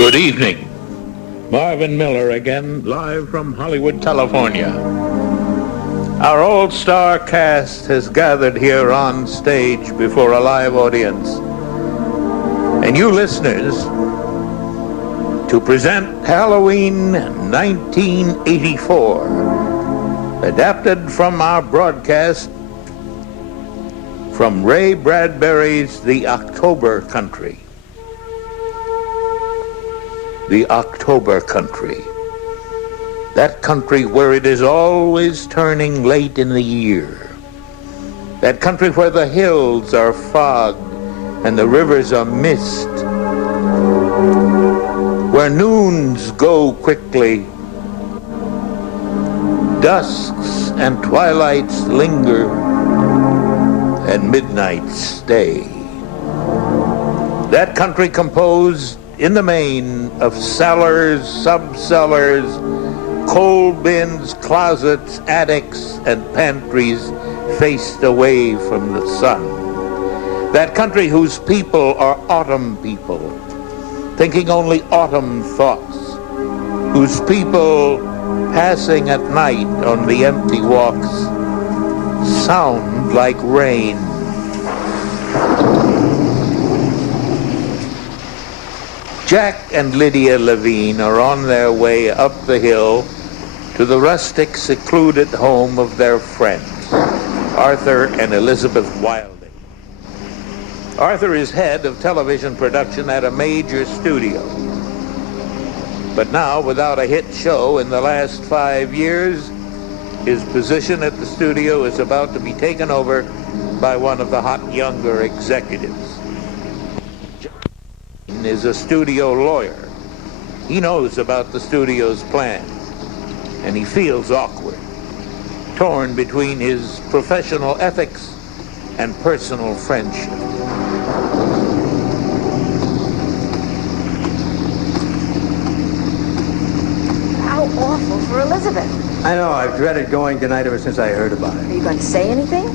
Good evening. Marvin Miller again, live from Hollywood, California. Our all-star cast has gathered here on stage before a live audience. And you listeners, to present Halloween 1984, adapted from our broadcast from Ray Bradbury's The October Country. The October Country. That country where it is always turning late in the year. That country where the hills are fog and the rivers are mist. Where noons go quickly, dusks and twilights linger, and midnights stay. That country composed in the main of cellars, subcellars, coal bins, closets, attics, and pantries faced away from the sun. That country whose people are autumn people, thinking only autumn thoughts, whose people passing at night on the empty walks sound like rain. Jack and Lydia Levine are on their way up the hill to the rustic, secluded home of their friends, Arthur and Elizabeth Wilding. Arthur is head of television production at a major studio. But now, without a hit show in the last 5 years, his position at the studio is about to be taken over by one of the hot younger executives. Is a studio lawyer. He knows about the studio's plan, and he feels awkward, torn between his professional ethics and personal friendship. How awful for Elizabeth. I know, I've dreaded going tonight ever since I heard about it. Are you going to say anything?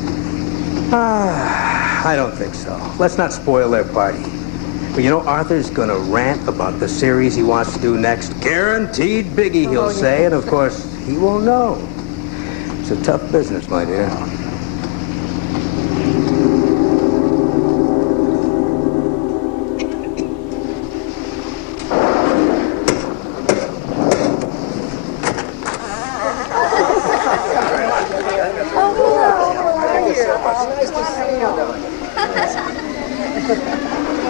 I don't think so. Let's not spoil their party. But you know, Arthur's gonna rant about the series he wants to do next. Guaranteed biggie, he'll say, and of course, he won't know. It's a tough business, my dear.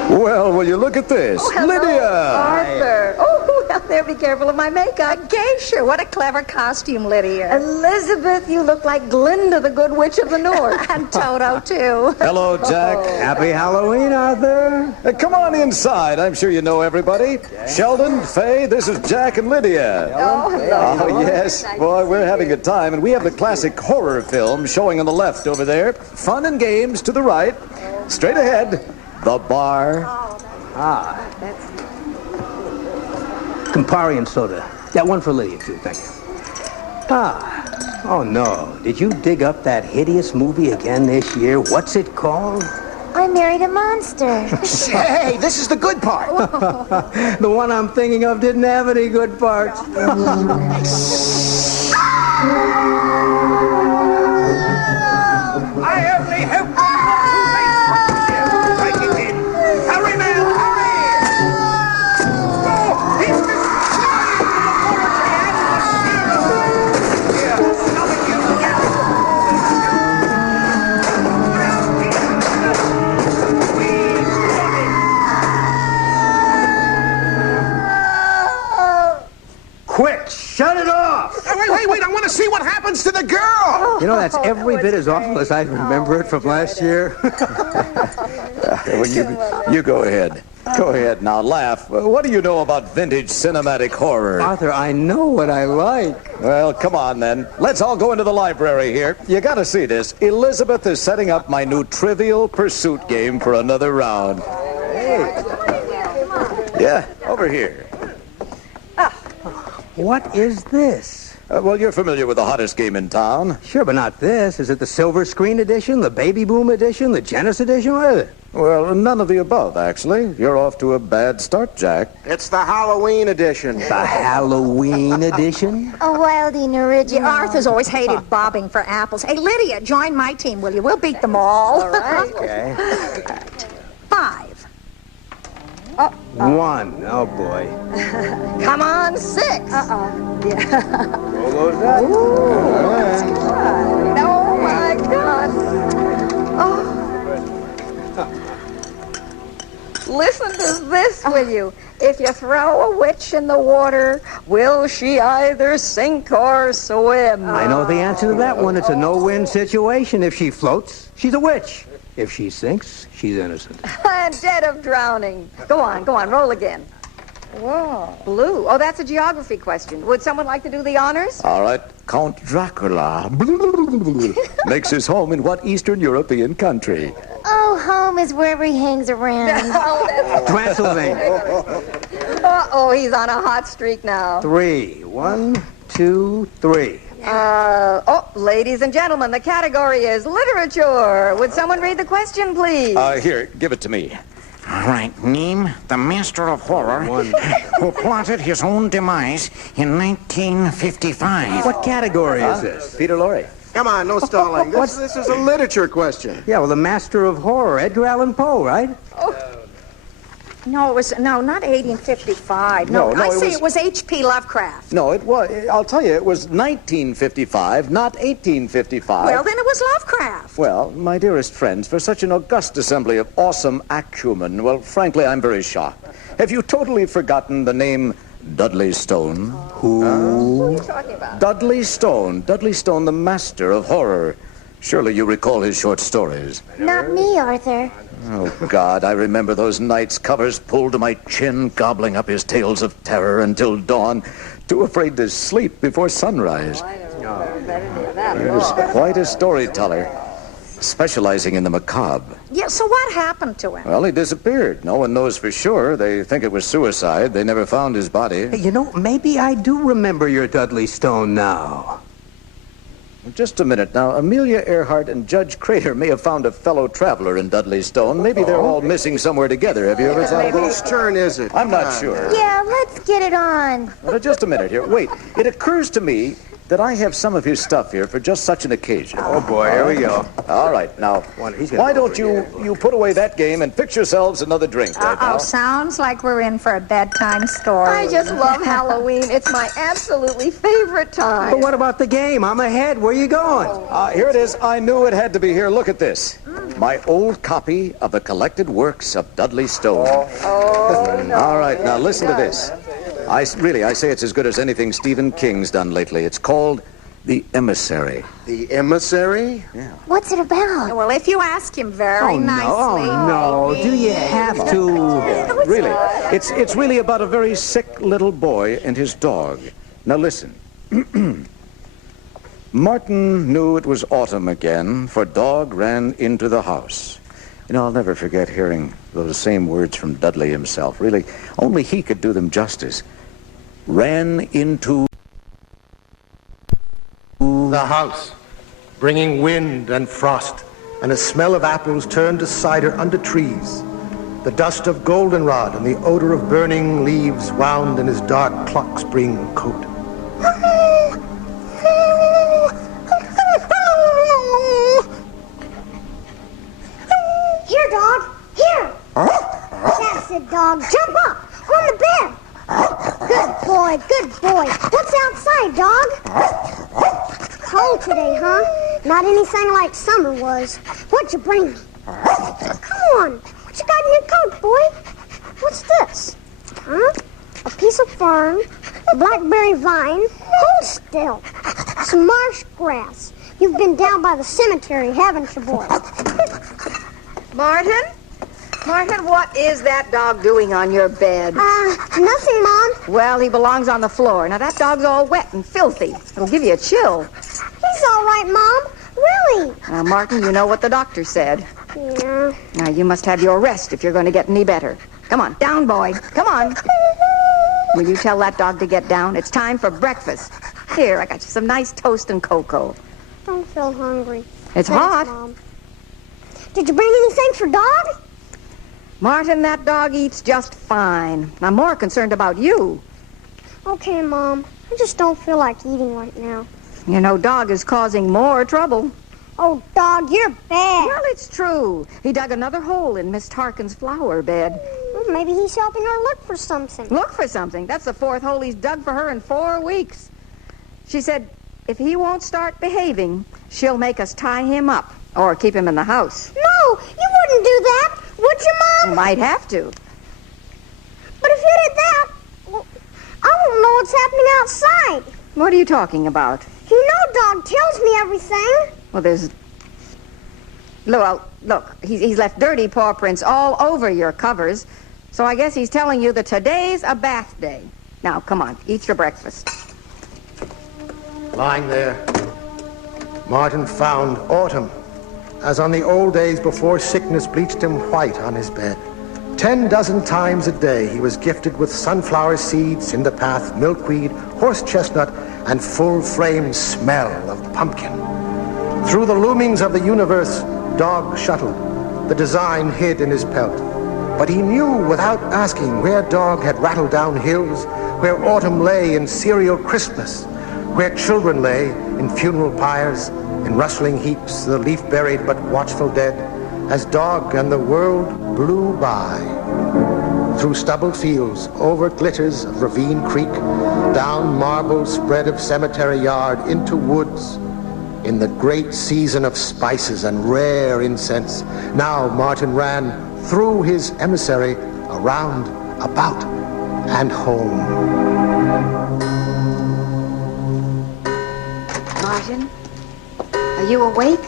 Well, will you look at this? Oh, hello, Lydia! Arthur. Oh, well, there, be careful of my makeup. A geisha. What a clever costume, Lydia. Elizabeth, you look like Glinda, the Good Witch of the North. And Toto, too. Hello, Jack. Happy Halloween, Arthur. Come on inside. I'm sure you know everybody. Sheldon, Faye, this is Jack and Lydia. Oh, hello. Oh, yes. Boy, we're having a time, and we have the classic horror film showing on the left over there. Fun and games to the right. Straight ahead, the bar. Campari and soda. That one for Lydia, too, thank you. Oh, no. Did you dig up that hideous movie again this year? What's it called? I married a monster. Hey, this is the good part. The one I'm thinking of didn't have any good parts. I only hope breaking in. Hurry, man, hurry! Oh, he's Quick, shut it off! Wait, I want to see what happens to the girl! You know, that's every bit as awful as I remember it from last year. Well, you go ahead. Go ahead now, laugh. What do you know about vintage cinematic horror? Arthur, I know what I like. Well, come on then. Let's all go into the library here. You gotta see this. Elizabeth is setting up my new Trivial Pursuit game for another round. Hey. Yeah, over here. What is this? Well, you're familiar with the hottest game in town. Sure, but not this. Is it the silver screen edition, the baby boom edition, the Genesis edition? What is it? Well, none of the above, actually. You're off to a bad start, Jack. It's the Halloween edition. The Halloween edition? A Wilding original. Yeah, Arthur's always hated bobbing for apples. Hey, Lydia, join my team, will you? We'll beat them all. All right. Okay. 5. 1. Oh, boy. Come on, 6. Roll those dice. Oh, my God. Oh. Listen to this, will you? If you throw a witch in the water, will she either sink or swim? I know the answer to that one. It's a no-win situation. If she floats, she's a witch. If she sinks, she's innocent. Dead of drowning. Go on, roll again. Whoa. Blue. Oh, that's a geography question. Would someone like to do the honors? All right, Count Dracula makes his home in what Eastern European country? Oh, home is wherever he hangs around. Transylvania. Uh-oh, he's on a hot streak now. 3. 1, 2, 3. Ladies and gentlemen, the category is literature. Would someone read the question, please? Here, give it to me. All right, Neem, the master of horror, who plotted his own demise in 1955. What category is this? Peter Lorre. Come on, no stalling. This is a literature question. Yeah, well, the master of horror, Edgar Allan Poe, right? No, it was, not 1855. No, I it say was- it was H.P. Lovecraft. No, it was. I'll tell you, it was 1955, not 1855. Well, then it was Lovecraft. Well, my dearest friends, for such an august assembly of awesome acumen, well, frankly, I'm very shocked. Have you totally forgotten the name Dudley Stone? Who are you talking about? Dudley Stone, the master of horror. Surely you recall his short stories. Not me, Arthur. Oh, God, I remember those nights, covers pulled to my chin, gobbling up his tales of terror until dawn, too afraid to sleep before sunrise. He was quite a storyteller, specializing in the macabre. Yeah, so what happened to him? Well, he disappeared. No one knows for sure. They think it was suicide. They never found his body. Hey, you know, maybe I do remember your Dudley Stone now. Just a minute now. Amelia Earhart and Judge Crater may have found a fellow traveler in Dudley Stone. Maybe they're all missing somewhere together. Have you ever thought of Whose turn is it? I'm not sure. Yeah, let's get it on. Well, just a minute here. Wait. It occurs to me that I have some of his stuff here for just such an occasion. Oh, boy, here we go. All right. Now, why don't you put away that game and fix yourselves another drink right now? Sounds like we're in for a bedtime story. I just love Halloween. It's my absolutely favorite time. But what about the game? I'm ahead. Where you going? Here it is. I knew it had to be here. Look at this. My old copy of the collected works of Dudley Stone. All right, now listen to this. I say it's as good as anything Stephen King's done lately. It's called The Emissary. The emissary? What's it about? Well, if you ask him very nicely. Oh, no. Do you have to? Really, it's really about a very sick little boy and his dog. Now listen. Martin knew it was autumn again, for dog ran into the house. You know, I'll never forget hearing those same words from Dudley himself. Really, only he could do them justice. Ran into the house, bringing wind and frost, and a smell of apples turned to cider under trees. The dust of goldenrod and the odor of burning leaves wound in his dark clock spring coat. Here, dog. Here. That's it, dog. Jump up. On the bed. Good boy. Good boy. What's outside, dog? Cold today, huh? Not anything like summer was. What'd you bring me? Come on. What you got in your coat, boy? What's this? Huh? A piece of fern, a blackberry vine. Hold still. Some marsh grass. You've been down by the cemetery, haven't you, boy? Martin? Martin, what is that dog doing on your bed? Nothing, Mom. Well, he belongs on the floor. Now, that dog's all wet and filthy. It'll give you a chill. He's all right, Mom. Really? Now, Martin, you know what the doctor said. Yeah. Now, you must have your rest if you're going to get any better. Come on, down, boy. Come on. Will you tell that dog to get down? It's time for breakfast. Here, I got you some nice toast and cocoa. Don't feel hungry. It's Thanks, hot. Mom. Did you bring anything for Dog? Martin, that dog eats just fine. I'm more concerned about you. Okay, Mom. I just don't feel like eating right now. You know, Dog is causing more trouble. Oh, Dog, you're bad. Well, it's true. He dug another hole in Miss Tarkin's flower bed. Well, maybe he's helping her look for something. Look for something. That's the 4th hole he's dug for her in 4 weeks. She said, if he won't start behaving, she'll make us tie him up or keep him in the house. No, you wouldn't do that, would you, Mom? Might have to. But if you did that, well, I won't know what's happening outside. What are you talking about? You know Dog tells me everything. Well, there's... Look, he's left dirty paw prints all over your covers, so I guess he's telling you that today's a bath day. Now, come on, eat your breakfast. Lying there, Martin found Autumn, as on the old days before sickness bleached him white on his bed. 10 dozen times a day he was gifted with sunflower seeds, cinderpath, milkweed, horse chestnut, and full-frame smell of pumpkin. Through the loomings of the universe, Dog shuttled, the design hid in his pelt. But he knew without asking where Dog had rattled down hills, where autumn lay in cereal crispness, where children lay in funeral pyres, in rustling heaps, the leaf-buried but watchful dead, as Dog and the world blew by. Through stubbled fields, over glitters of Ravine Creek, down marble spread of cemetery yard, into woods, in the great season of spices and rare incense. Now Martin ran through his emissary, around, about, and home. Martin, are you awake?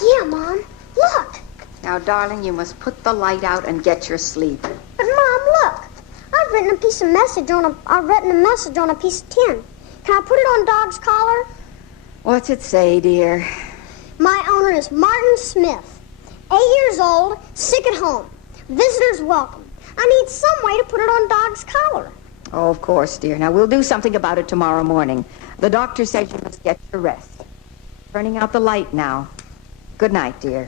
Yeah, Mom. Look. Now, darling, you must put the light out and get your sleep. But Mom, look. I've written a message on a piece of tin. Can I put it on Dog's collar? What's it say, dear? My owner is Martin Smith, 8 years old, sick at home. Visitors welcome. I need some way to put it on Dog's collar. Oh, of course, dear. Now, we'll do something about it tomorrow morning. The doctor says you must get your rest. Turning out the light now. Good night, dear.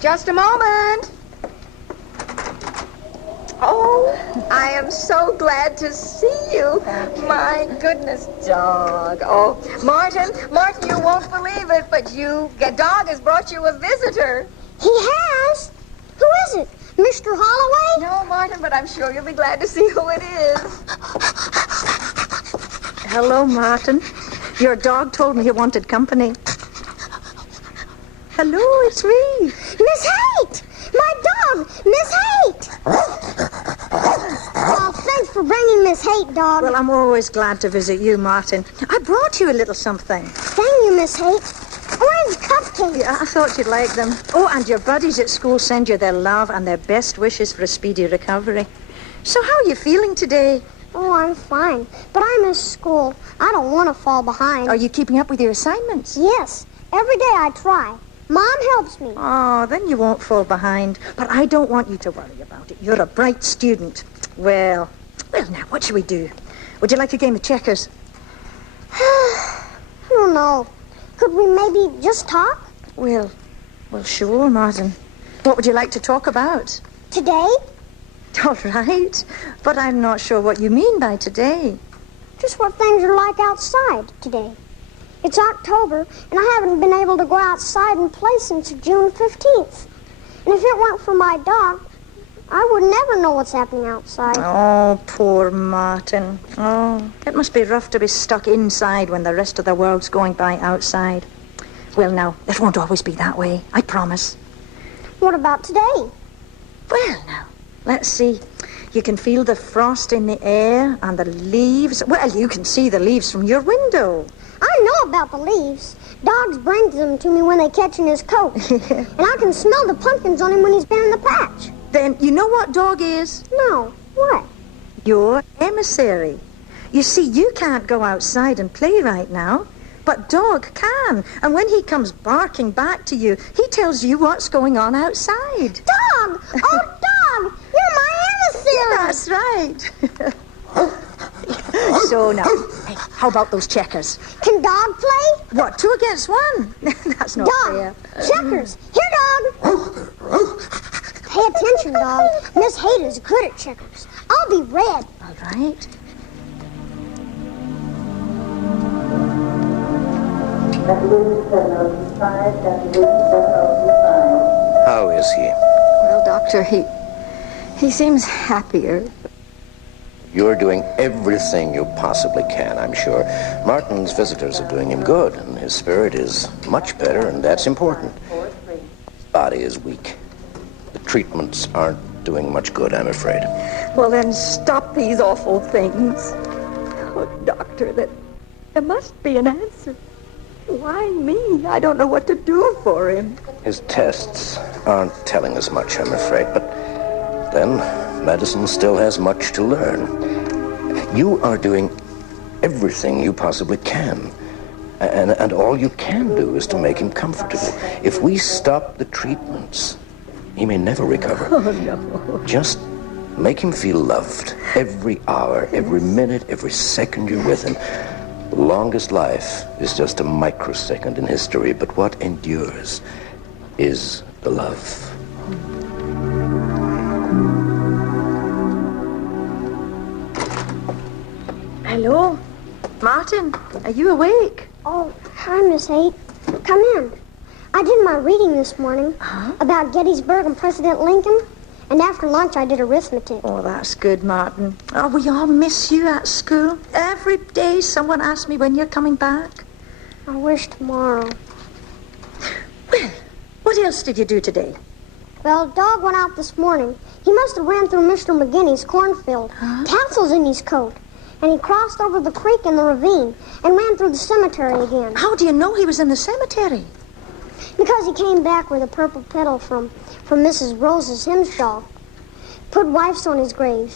Just a moment. Oh, I am so glad to see you. My goodness, Dog. Oh, Martin, you won't believe it, but Dog has brought you a visitor. He has? Who is it? Mr. Holloway? No, Martin, but I'm sure you'll be glad to see who it is. Hello, Martin. Your dog told me you wanted company. Hello, it's me. Miss Haight! My dog, Miss Haight! Oh, thanks for bringing Miss Haight, Dog. Well, I'm always glad to visit you, Martin. I brought you a little something. Thank you, Miss Haight. Orange cupcakes. Yeah, I thought you'd like them. Oh, and your buddies at school send you their love and their best wishes for a speedy recovery. So how are you feeling today? Oh, I'm fine. But I miss school. I don't want to fall behind. Are you keeping up with your assignments? Yes. Every day I try. Mom helps me. Oh, then you won't fall behind. But I don't want you to worry about it. You're a bright student. Well, now, what shall we do? Would you like a game of checkers? I don't know. Could we maybe just talk? Well, sure, Martin. What would you like to talk about? Today? All right. But I'm not sure what you mean by today. Just what things are like outside today. It's October, and I haven't been able to go outside and play since June 15th. And if it weren't for my dog, I would never know what's happening outside. Oh, poor Martin. Oh, it must be rough to be stuck inside when the rest of the world's going by outside. Well, now, it won't always be that way, I promise. What about today? Well, now, let's see. You can feel the frost in the air and the leaves. Well, you can see the leaves from your window. I know about the leaves. Dogs bring them to me when they catch in his coat. And I can smell the pumpkins on him when he's been in the patch. Then you know what Dog is? No. What? Your emissary. You see, you can't go outside and play right now But Dog can. And when he comes barking back to you, he tells you what's going on outside. Dog! Oh, Dog! You're my emissary! That's right. So now, hey, how about those checkers? Can Dog play? What, 2 against 1? That's not Dog! fair. Checkers! Here, Dog! Pay attention, Dog. Miss Hater's good at checkers. I'll be red. All right. How is he? Well, Doctor, he seems happier. You're doing everything you possibly can, I'm sure. Martin's visitors are doing him good, and his spirit is much better, and that's important. His body is weak. The treatments aren't doing much good, I'm afraid. Well, then stop these awful things. Oh, Doctor, there must be an answer. Why me? I don't know what to do for him. His tests aren't telling us much, I'm afraid, but then medicine still has much to learn. You are doing everything you possibly can. And all you can do is to make him comfortable. If we stop the treatments, he may never recover. Oh, no. Just make him feel loved every hour, every minute, every second you're with him. The longest life is just a microsecond in history, but what endures is the love. Hello? Martin, are you awake? Oh, hi, Miss Haight. Come in. I did my reading this morning about Gettysburg and President Lincoln, and after lunch I did arithmetic. Oh, that's good, Martin. Oh, we all miss you at school. Every day someone asks me when you're coming back. I wish tomorrow. Well, what else did you do today? Well, Dog went out this morning. He must have ran through Mr. McGinney's cornfield. Tassels in his coat. And he crossed over the creek in the ravine and ran through the cemetery again. How do you know he was in the cemetery? Because he came back with a purple petal from Mrs. Rose's hymnshawl. Put wife's on his grave.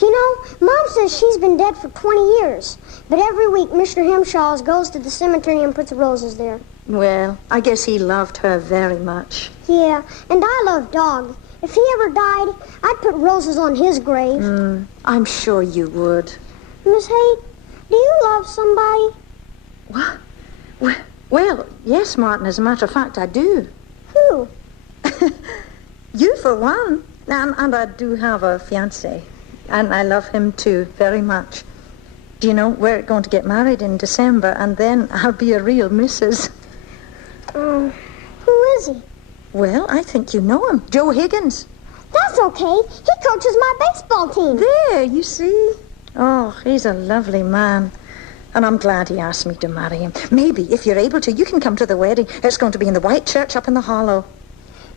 You know, Mom says she's been dead for 20 years. But every week, Mr. Hemshaws goes to the cemetery and puts roses there. Well, I guess he loved her very much. Yeah, and I love Dog. If he ever died, I'd put roses on his grave. I'm sure you would. Miss Haight, do you love somebody? What? Well, yes, Martin, as a matter of fact, I do. Who? You, for one. And I do have a fiancé. And I love him, too, very much. Do you know, we're going to get married in December, and then I'll be a real missus. Who is he? Well, I think you know him. Joe Higgins. That's okay. He coaches my baseball team. There, you see. Oh, he's a lovely man. And I'm glad he asked me to marry him. Maybe, if you're able to, you can come to the wedding. It's going to be in the White Church up in the Hollow.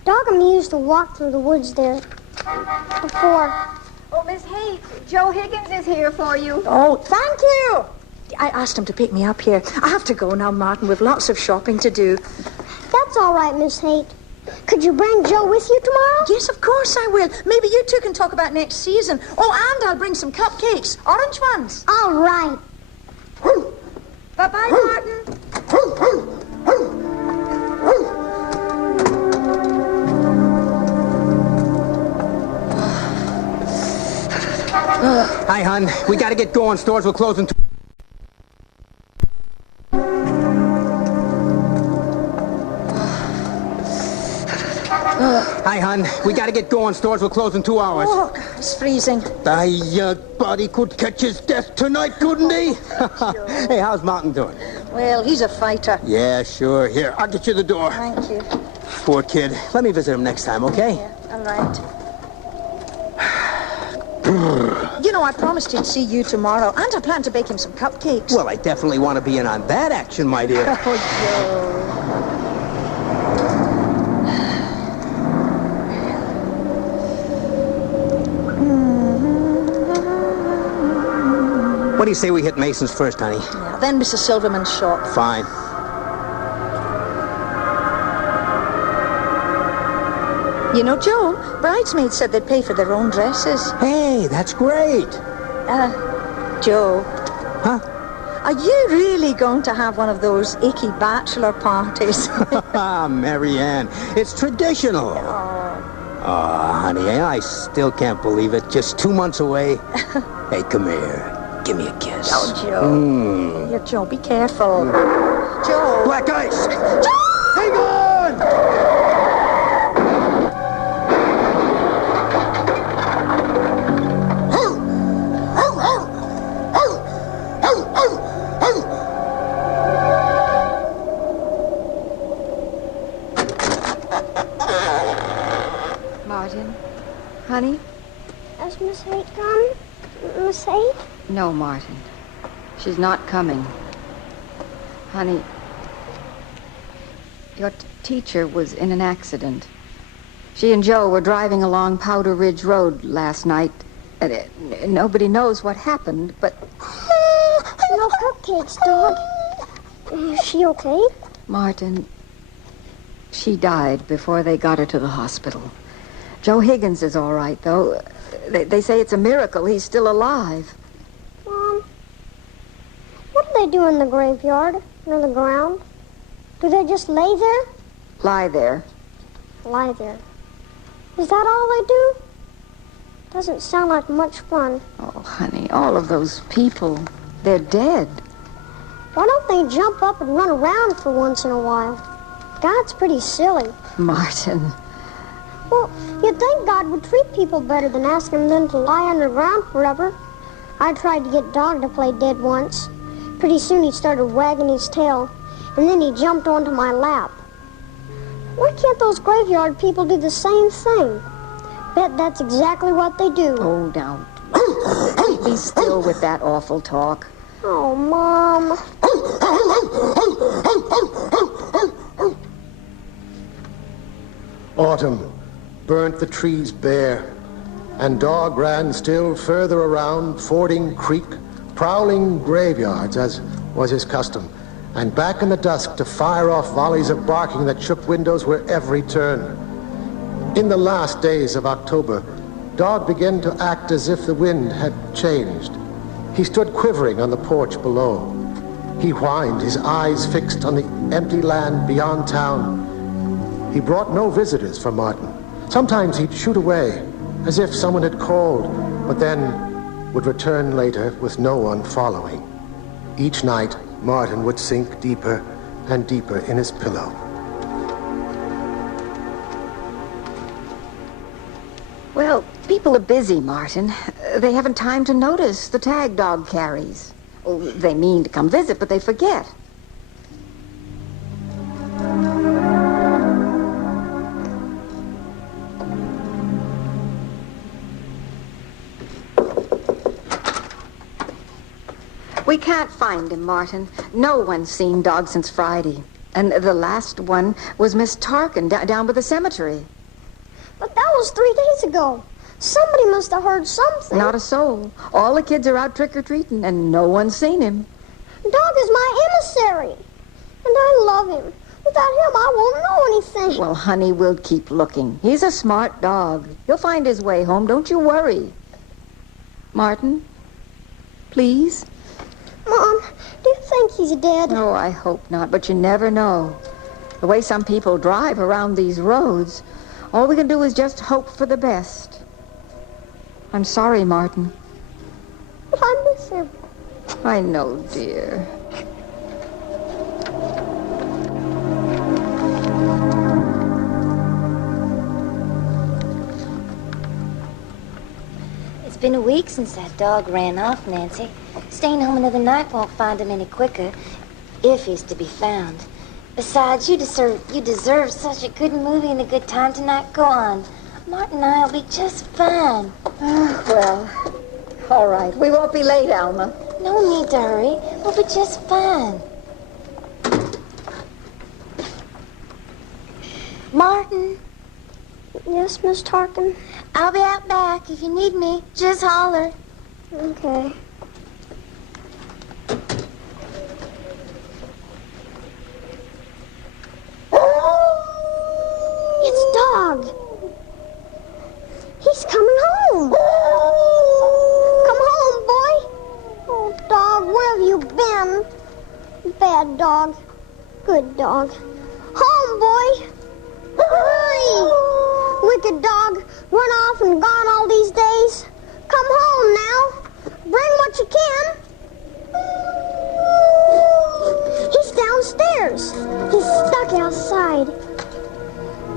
Dog and me used to walk through the woods there before. Oh, Miss Haight, Joe Higgins is here for you. Oh, thank you. I asked him to pick me up here. I have to go now, Martin, with lots of shopping to do. That's all right, Miss Haight. Could you bring Joe with you tomorrow? Yes, of course I will. Maybe you two can talk about next season. Oh, and I'll bring some cupcakes. Orange ones. All right. Bye-bye, Martin. Hi, hon. We got to get going. Stores will close in Hi, hon. We got to get going. Stores will close in 2 hours. Oh, it's freezing. Buddy could catch his death tonight, couldn't he? Hey, how's Martin doing? Well, he's a fighter. Yeah, sure. Here, I'll get you the door. Thank you. Poor kid. Let me visit him next time, okay? Yeah, all right. You know, I promised he'd see you tomorrow, and I plan to bake him some cupcakes. Well, I definitely want to be in on that action, my dear. Oh, Joe. What do you say we hit Mason's first, honey? Yeah, then Mrs. Silverman's shop. Fine. You know, Joe, bridesmaids said they'd pay for their own dresses. Hey, that's great. Joe. Huh? Are you really going to have one of those icky bachelor parties? Marianne, it's traditional. Oh, honey, I still can't believe it. Just 2 months away. Hey, come here. Give me a kiss. Oh, Joe. Yeah, Joe, be careful. Joe. Black ice! Joe! Hang on! Martin? Honey? Has Miss Haight come? Miss Haight? No, Martin. She's not coming. Honey, your teacher was in an accident. She and Joe were driving along Powder Ridge Road last night. And nobody knows what happened, but... No cupcakes, dog. Is she okay? Martin, she died before they got her to the hospital. Joe Higgins is all right, though. They say it's a miracle he's still alive. Mom, what do they do in the graveyard, near the ground? Do they just lay there? Lie there. Lie there. Is that all they do? Doesn't sound like much fun. Oh, honey, all of those people, they're dead. Why don't they jump up and run around for once in a while? God's pretty silly. Martin. Well, you'd think God would treat people better than asking them to lie underground forever. I tried to get Dog to play dead once. Pretty soon he started wagging his tail, and then he jumped onto my lap. Why can't those graveyard people do the same thing? Bet that's exactly what they do. Oh, now, be still with that awful talk. Oh, Mom. Autumn burnt the trees bare, and Dog ran still further around, fording creek, prowling graveyards, as was his custom, and back in the dusk to fire off volleys of barking that shook windows wherever he turned. In the last days of October, Dog began to act as if the wind had changed. He stood quivering on the porch below. He whined, his eyes fixed on the empty land beyond town. He brought no visitors for Martin. Sometimes he'd shoot away, as if someone had called, but then would return later with no one following. Each night, Martin would sink deeper and deeper in his pillow. Well, people are busy, Martin. They haven't time to notice the tag Dog carries. Oh, they mean to come visit, but they forget. We can't find him, Martin. No one's seen Dog since Friday. And the last one was Miss Tarkin down by the cemetery. But that was 3 days ago. Somebody must have heard something. Not a soul. All the kids are out trick-or-treating, and no one's seen him. Dog is my emissary, and I love him. Without him, I won't know anything. Well, honey, we'll keep looking. He's a smart dog. He'll find his way home. Don't you worry. Martin, please? Mom, do you think he's dead? No, I hope not, but you never know. The way some people drive around these roads, all we can do is just hope for the best. I'm sorry, Martin. But I miss him. I know, dear. It's been a week since that dog ran off, Nancy. Staying home another night won't find him any quicker, if he's to be found. Besides, you deserve such a good movie and a good time tonight. Go on. Martin and I'll be just fine. Oh, well, all right. We won't be late, Alma. No need to hurry. We'll be just fine. Martin. Yes, Miss Tarkin? I'll be out back. If you need me, just holler. Okay. It's Dog. He's coming home. Come home, boy. Oh, Dog, where have you been? bad dog. Good dog. Home, boy. Hurry. Wicked dog, run off and gone all these days. Come home now. Bring what you can. He's downstairs. He's stuck outside.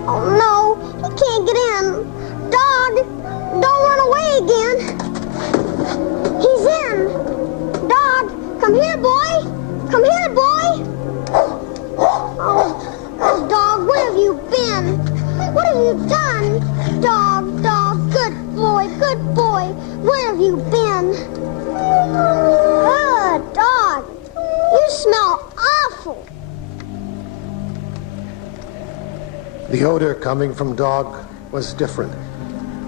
Oh, no. He can't get in. Dog, don't run away again. He's in. Dog, come here, boy. Come here, boy. Oh, dog, where have you been? What have you done? Dog, dog, good boy, where have you been? Dog, you smell awful. The odor coming from Dog was different.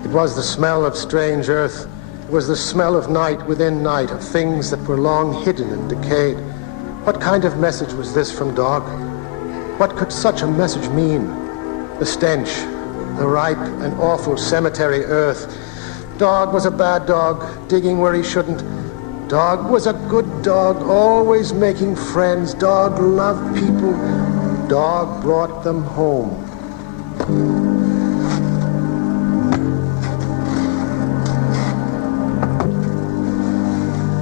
It was the smell of strange earth. It was the smell of night within night, of things that were long hidden and decayed. What kind of message was this from Dog? What could such a message mean? The stench, the ripe and awful cemetery earth. Dog was a bad dog, digging where he shouldn't. Dog was a good dog, always making friends. Dog loved people. Dog brought them home.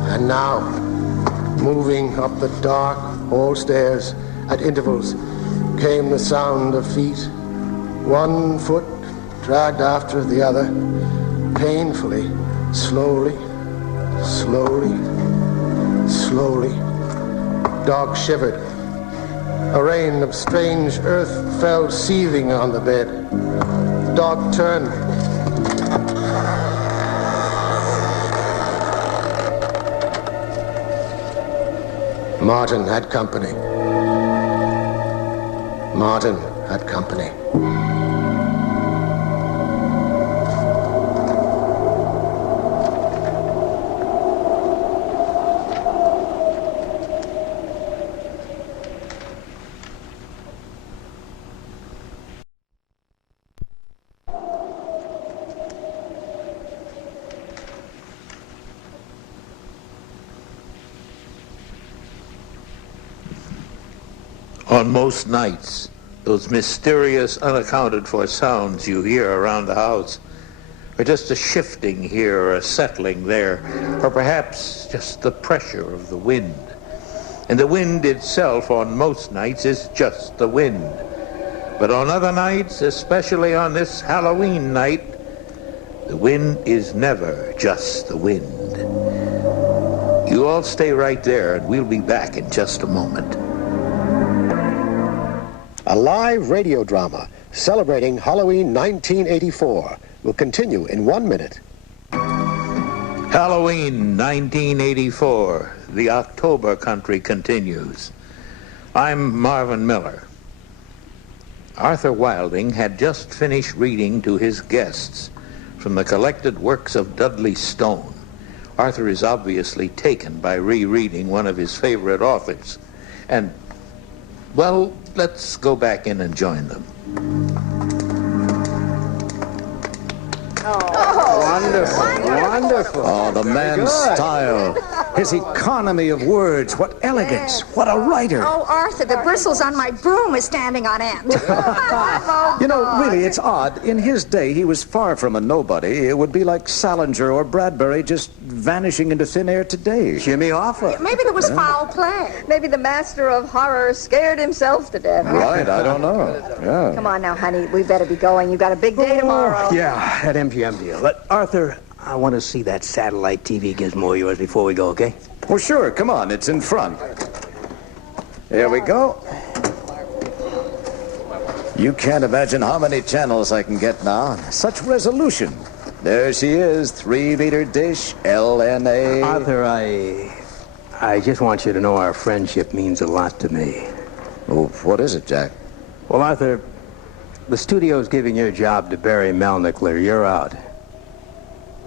And now, moving up the dark hall stairs at intervals, came the sound of feet. One foot dragged after the other, painfully, slowly, slowly, slowly. Dog shivered. A rain of strange earth fell seething on the bed. Dog turned. Martin had company. Martin had company. On most nights, those mysterious, unaccounted-for sounds you hear around the house are just a shifting here or a settling there, or perhaps just the pressure of the wind. And the wind itself on most nights is just the wind. But on other nights, especially on this Halloween night, the wind is never just the wind. You all stay right there, and we'll be back in just a moment. A live radio drama celebrating Halloween 1984 will continue in 1 minute. Halloween 1984, the October country continues. I'm Marvin Miller. Arthur Wilding had just finished reading to his guests from the collected works of Dudley Stone. Arthur is obviously taken by rereading one of his favorite authors. And, well, let's go back in and join them. Wonderful, wonderful. Oh, the man's style. His economy of words. What elegance. What a writer. Oh, Arthur, the bristles on my broom is standing on end. You know, really, it's odd. In his day, he was far from a nobody. It would be like Salinger or Bradbury just vanishing into thin air today. Jimmy Hoffa. Maybe there was foul play. Maybe the master of horror scared himself to death. Right, I don't know. Yeah. Come on now, honey. We better be going. You got a big day tomorrow. Yeah, that MGM deal. But, Arthur, I want to see that satellite TV gizmo of yours before we go, okay? Well, sure. Come on. It's in front. Here we go. You can't imagine how many channels I can get now. Such resolution. There she is, 3-meter dish, LNA. Arthur, I just want you to know our friendship means a lot to me. Oh, what is it, Jack? Well, Arthur, the studio's giving your job to Barry Melnickler. You're out.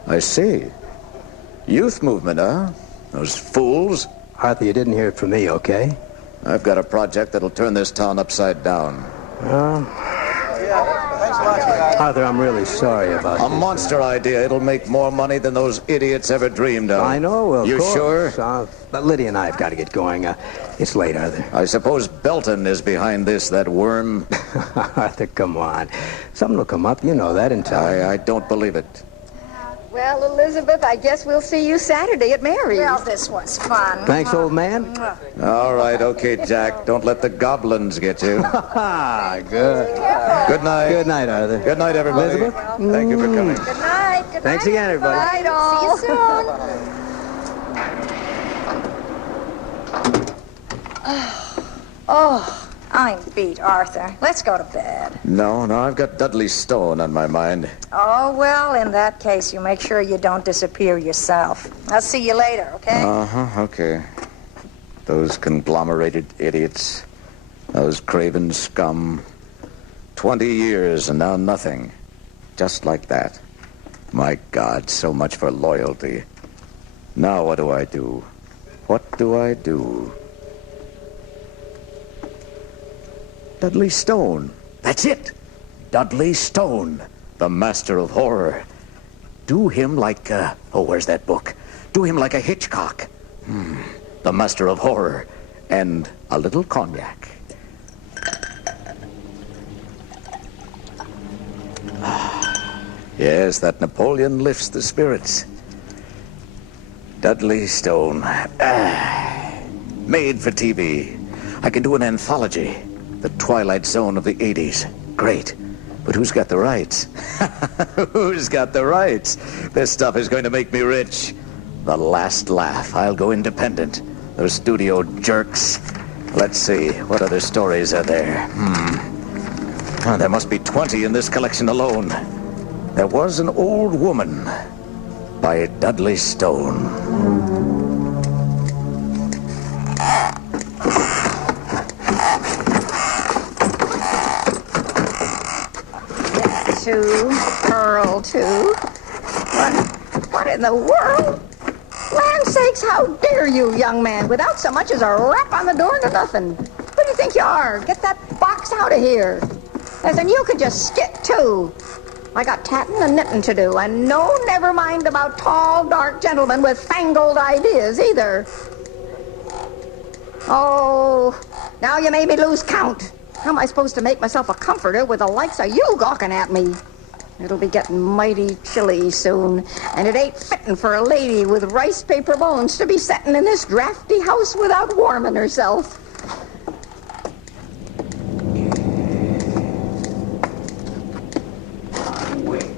I see. Youth movement, huh? Those fools. Arthur, you didn't hear it from me, okay? I've got a project that'll turn this town upside down. Arthur, I'm really sorry about A this. monster idea. It'll make more money than those idiots ever dreamed of. I know, of You course. sure? But Lydia and I have got to get going. It's late, Arthur. I suppose Belton is behind this, that worm. Arthur, come on. Something will come up. You know that in time. I don't believe it. Well, Elizabeth, I guess we'll see you Saturday at Mary's. Well, this was fun. Thanks, old man. All right, okay, Jack. Don't let the goblins get you. Good. Good night. Good night, Arthur. Good night, everybody. Elizabeth? Thank you for coming. Good night. Good Thanks night, again, everybody. Good night, all. See you soon. Oh, I'm beat, Arthur. Let's go to bed. No, I've got Dudley Stone on my mind. Oh, well, in that case, you make sure you don't disappear yourself. I'll see you later, okay? Okay. Those conglomerated idiots. Those craven scum. 20 years and now nothing. Just like that. My God, so much for loyalty. Now what do I do? What do I do? Dudley Stone. That's it. Dudley Stone, the master of horror. Do him like, where's that book? Do him like a Hitchcock. The master of horror. And a little cognac. Yes, that Napoleon lifts the spirits. Dudley Stone. Made for TV. I can do an anthology. The Twilight Zone of the 80s. Great. But who's got the rights? Who's got the rights? This stuff is going to make me rich. The Last Laugh. I'll go independent. Those studio jerks. Let's see. What other stories are there? There must be 20 in this collection alone. There Was an Old Woman by Dudley Stone. 2, Pearl 2. What in the world? Land sakes, how dare you, young man, without so much as a rap on the door to nothing. Who do you think you are? Get that box out of here. Listen, you could just skit, too. I got tatting and knitting to do, and no, never mind about tall, dark gentlemen with fangled ideas, either. Oh, now you made me lose count. How am I supposed to make myself a comforter with the likes of you gawking at me? It'll be getting mighty chilly soon, and it ain't fitting for a lady with rice paper bones to be setting in this drafty house without warming herself. Wait.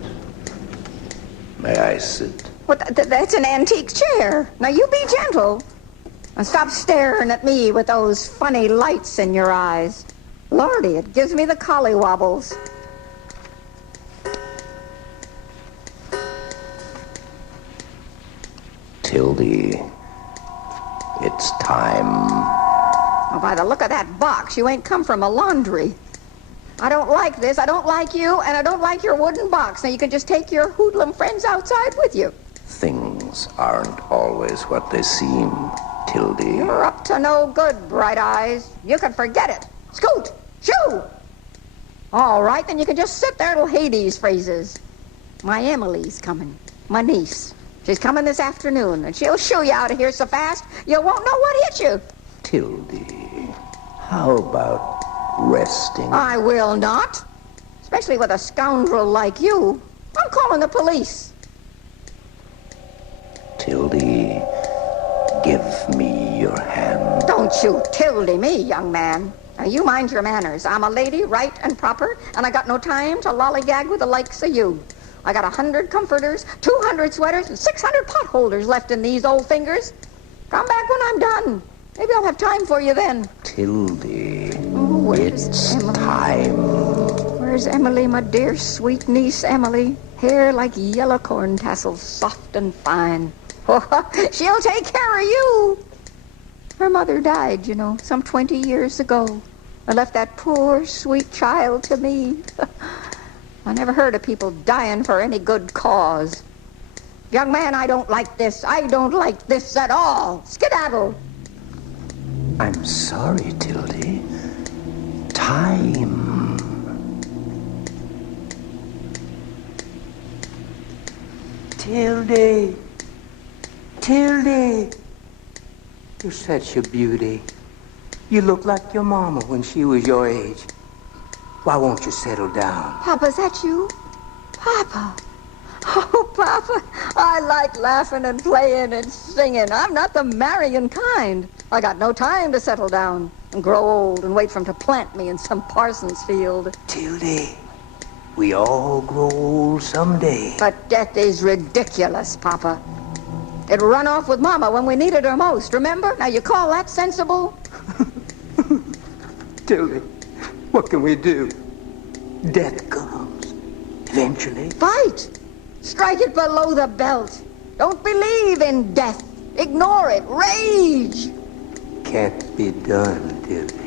May I sit? Well, that's an antique chair. Now, you be gentle. And stop staring at me with those funny lights in your eyes. Lordy, it gives me the collywobbles. Tildy, it's time. Well, by the look of that box, you ain't come from a laundry. I don't like this, I don't like you, and I don't like your wooden box. Now, you can just take your hoodlum friends outside with you. Things aren't always what they seem, Tildy. You're up to no good, Bright Eyes. You can forget it. Scoot! Shoo! All right, then you can just sit there till Hades freezes. My Emily's coming. My niece. She's coming this afternoon, and she'll shoo you out of here so fast you won't know what hit you. Tildy, how about resting? I will not. Especially with a scoundrel like you. I'm calling the police. Tildy, give me your hand. Don't you Tildy me, young man. Now, you mind your manners. I'm a lady, right and proper, and I got no time to lollygag with the likes of you. I got 100 comforters, 200 sweaters, and 600 potholders left in these old fingers. Come back when I'm done. Maybe I'll have time for you then. Tildy, it's time. Where's Emily, my dear, sweet niece Emily? Hair like yellow corn tassels, soft and fine. She'll take care of you. Her mother died, you know, some 20 years ago. And left that poor, sweet child to me. I never heard of people dying for any good cause. Young man, I don't like this. I don't like this at all. Skedaddle. I'm sorry, Tildy. Time. Tildy. Tildy. You're such a beauty. You look like your mama when she was your age. Why won't you settle down? Papa, is that you? Papa. Oh, Papa, I like laughing and playing and singing. I'm not the marrying kind. I got no time to settle down and grow old and wait for him to plant me in some parson's field. Tildy, we all grow old someday. But death is ridiculous, Papa. It run off with Mama when we needed her most, remember? Now, you call that sensible? Tildy, what can we do? Death comes. Eventually. Fight! Strike it below the belt. Don't believe in death. Ignore it. Rage! Can't be done, Tildy.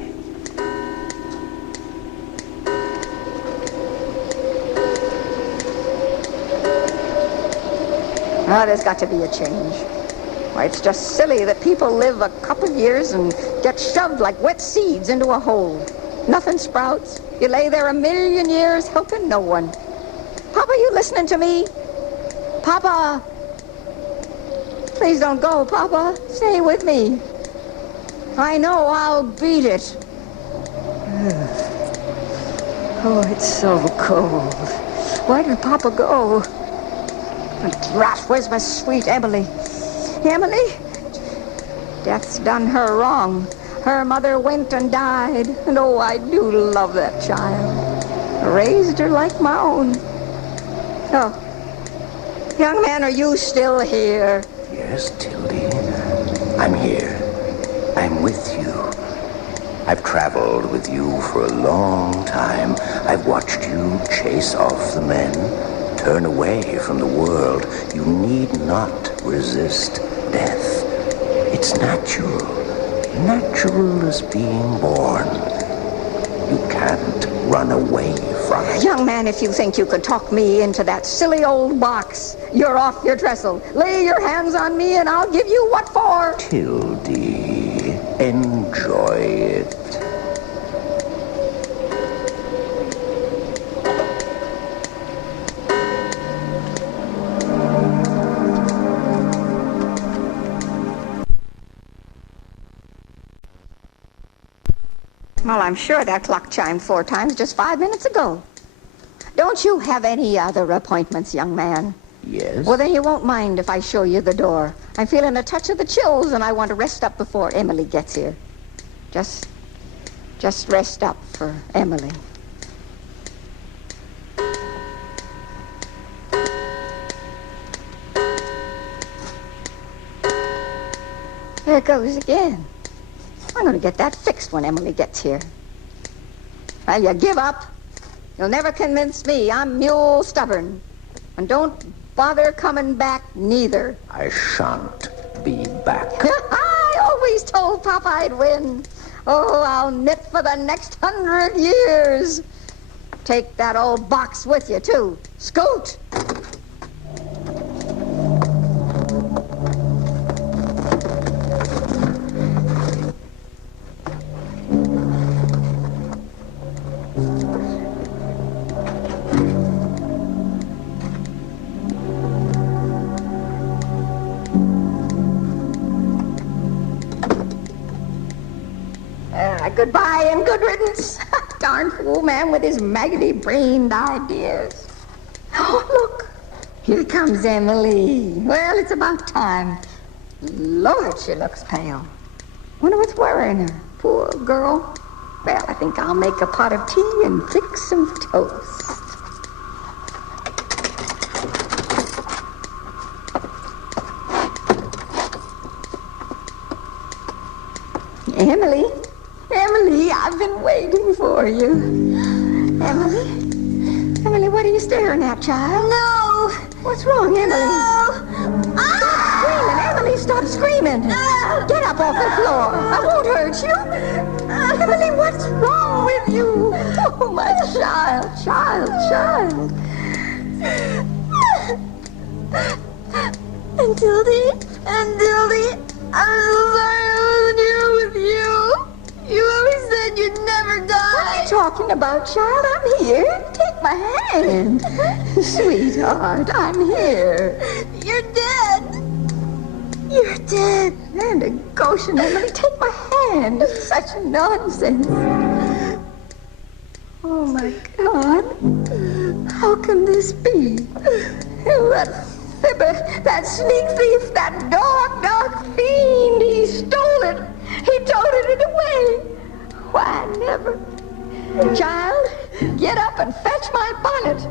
There's got to be a change. Why, it's just silly that people live a couple years and get shoved like wet seeds into a hole. Nothing sprouts. You lay there 1,000,000 years helping no one. Papa, you listening to me? Papa! Please don't go, Papa. Stay with me. I know I'll beat it. Oh, it's so cold. Where did Papa go? Drat, where's my sweet Emily? Emily? Death's done her wrong. Her mother went and died. And oh, I do love that child. Raised her like my own. Oh, young man, are you still here? Yes, Tildy. I'm here. I'm with you. I've traveled with you for a long time. I've watched you chase off the men, turn away from the world. You need not resist death. It's natural. Natural as being born. You can't run away from it. Young man, if you think you could talk me into that silly old box, you're off your trestle. Lay your hands on me and I'll give you what for. Tildy, enjoy it. Well, I'm sure that clock chimed 4 times just 5 minutes ago. Don't you have any other appointments, young man? Yes? Well, then you won't mind if I show you the door. I'm feeling a touch of the chills, and I want to rest up before Emily gets here. Just rest up for Emily. There it goes again. I'm going to get that fixed when Emily gets here. Well, you give up. You'll never convince me. I'm mule stubborn. And don't bother coming back neither. I shan't be back. I always told Papa I'd win. Oh, I'll knit for the next 100 years. Take that old box with you, too. Scoot! Goodbye and good riddance. Darn fool man with his maggoty-brained ideas. Oh, look. Here comes Emily. Well, it's about time. Lord, she looks pale. Wonder what's worrying her. Poor girl. Well, I think I'll make a pot of tea and fix some toast. Emily? Emily, I've been waiting for you. Emily? Emily, what are you staring at, child? No. What's wrong, Emily? No. Stop screaming, Emily, stop screaming. Get up off the floor. I won't hurt you. Emily, what's wrong with you? Oh, my child. And Tildy, I'm so sorry I wasn't here with you. You always said you'd never or die. What are you talking about, child? I'm here. Take my hand. Sweetheart, I'm here. You're dead. You're dead. And a Goshen, Emily, take my hand. Such nonsense. Oh, my God. How can this be? That fibber, that sneak thief, that dog fiend, he stole it. He toted it away. Why, never. Child, get up and fetch my bonnet.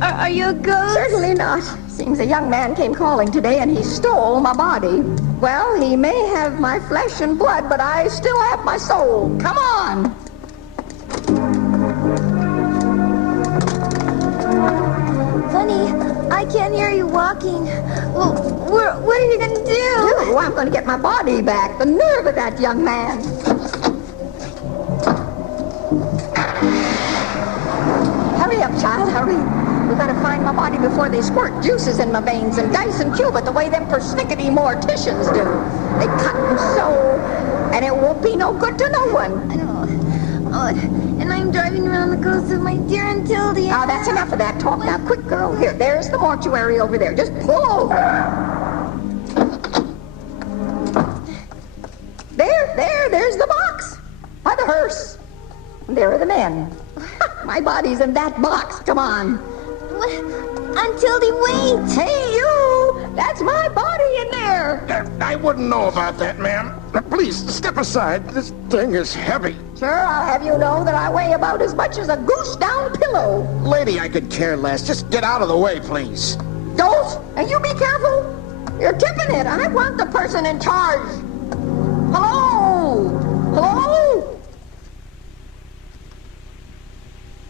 Are you a ghost? Certainly not. Seems a young man came calling today and he stole my body. Well, he may have my flesh and blood, but I still have my soul. Come on. Funny, I can't hear you walking. Well, what are you going to do? Oh, I'm going to get my body back. The nerve of that young man. Hurry up, child, hurry. We gotta find my body before they squirt juices in my veins and dice and cube it the way them persnickety morticians do. They cut and sew, and it won't be no good to no one. I know. Oh, and I'm driving around the ghost of my dear Aunt Tildy. Now, that's enough of that talk. Now, quick, girl. Here, there's the mortuary over there. Just pull over. There's the box. By the hearse. There are the men. My body's in that box. Come on. Aunt Tildy, wait! Hey, you! That's my body in there! I wouldn't know about that, ma'am. Please, step aside. This thing is heavy. Sure, I'll have you know that I weigh about as much as a goose-down pillow. Lady, I could care less. Just get out of the way, please. Don't! And you be careful. You're tipping it. I want the person in charge. Hello? Hello?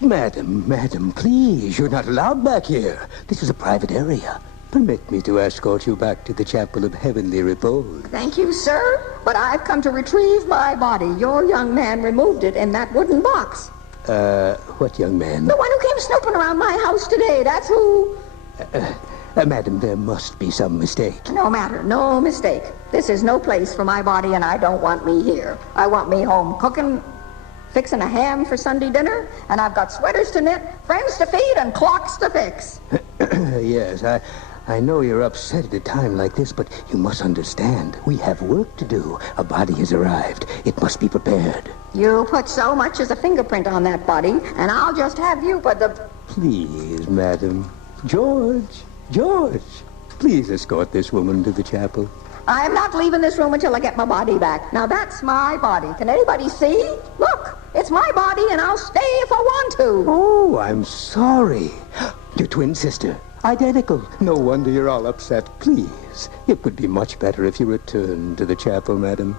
Madam, please, you're not allowed back here. This is a private area. Permit me to escort you back to the Chapel of Heavenly Repose. Thank you, sir, but I've come to retrieve my body. Your young man removed it in that wooden box. What young man? The one who came snooping around my house today, that's who. Madam, there must be some mistake. No matter, no mistake. This is no place for my body, and I don't want me here. I want me home cooking, fixing a ham for Sunday dinner, and I've got sweaters to knit, friends to feed, and clocks to fix. Yes, I know you're upset at a time like this, but you must understand. We have work to do. A body has arrived. It must be prepared. You put so much as a fingerprint on that body, and I'll just have you put the... Please, madam. George, please escort this woman to the chapel. I'm not leaving this room until I get my body back. Now, that's my body. Can anybody see? Look, it's my body, and I'll stay if I want to. Oh, I'm sorry. Your twin sister. Identical. No wonder you're all upset. Please, it would be much better if you returned to the chapel, madam.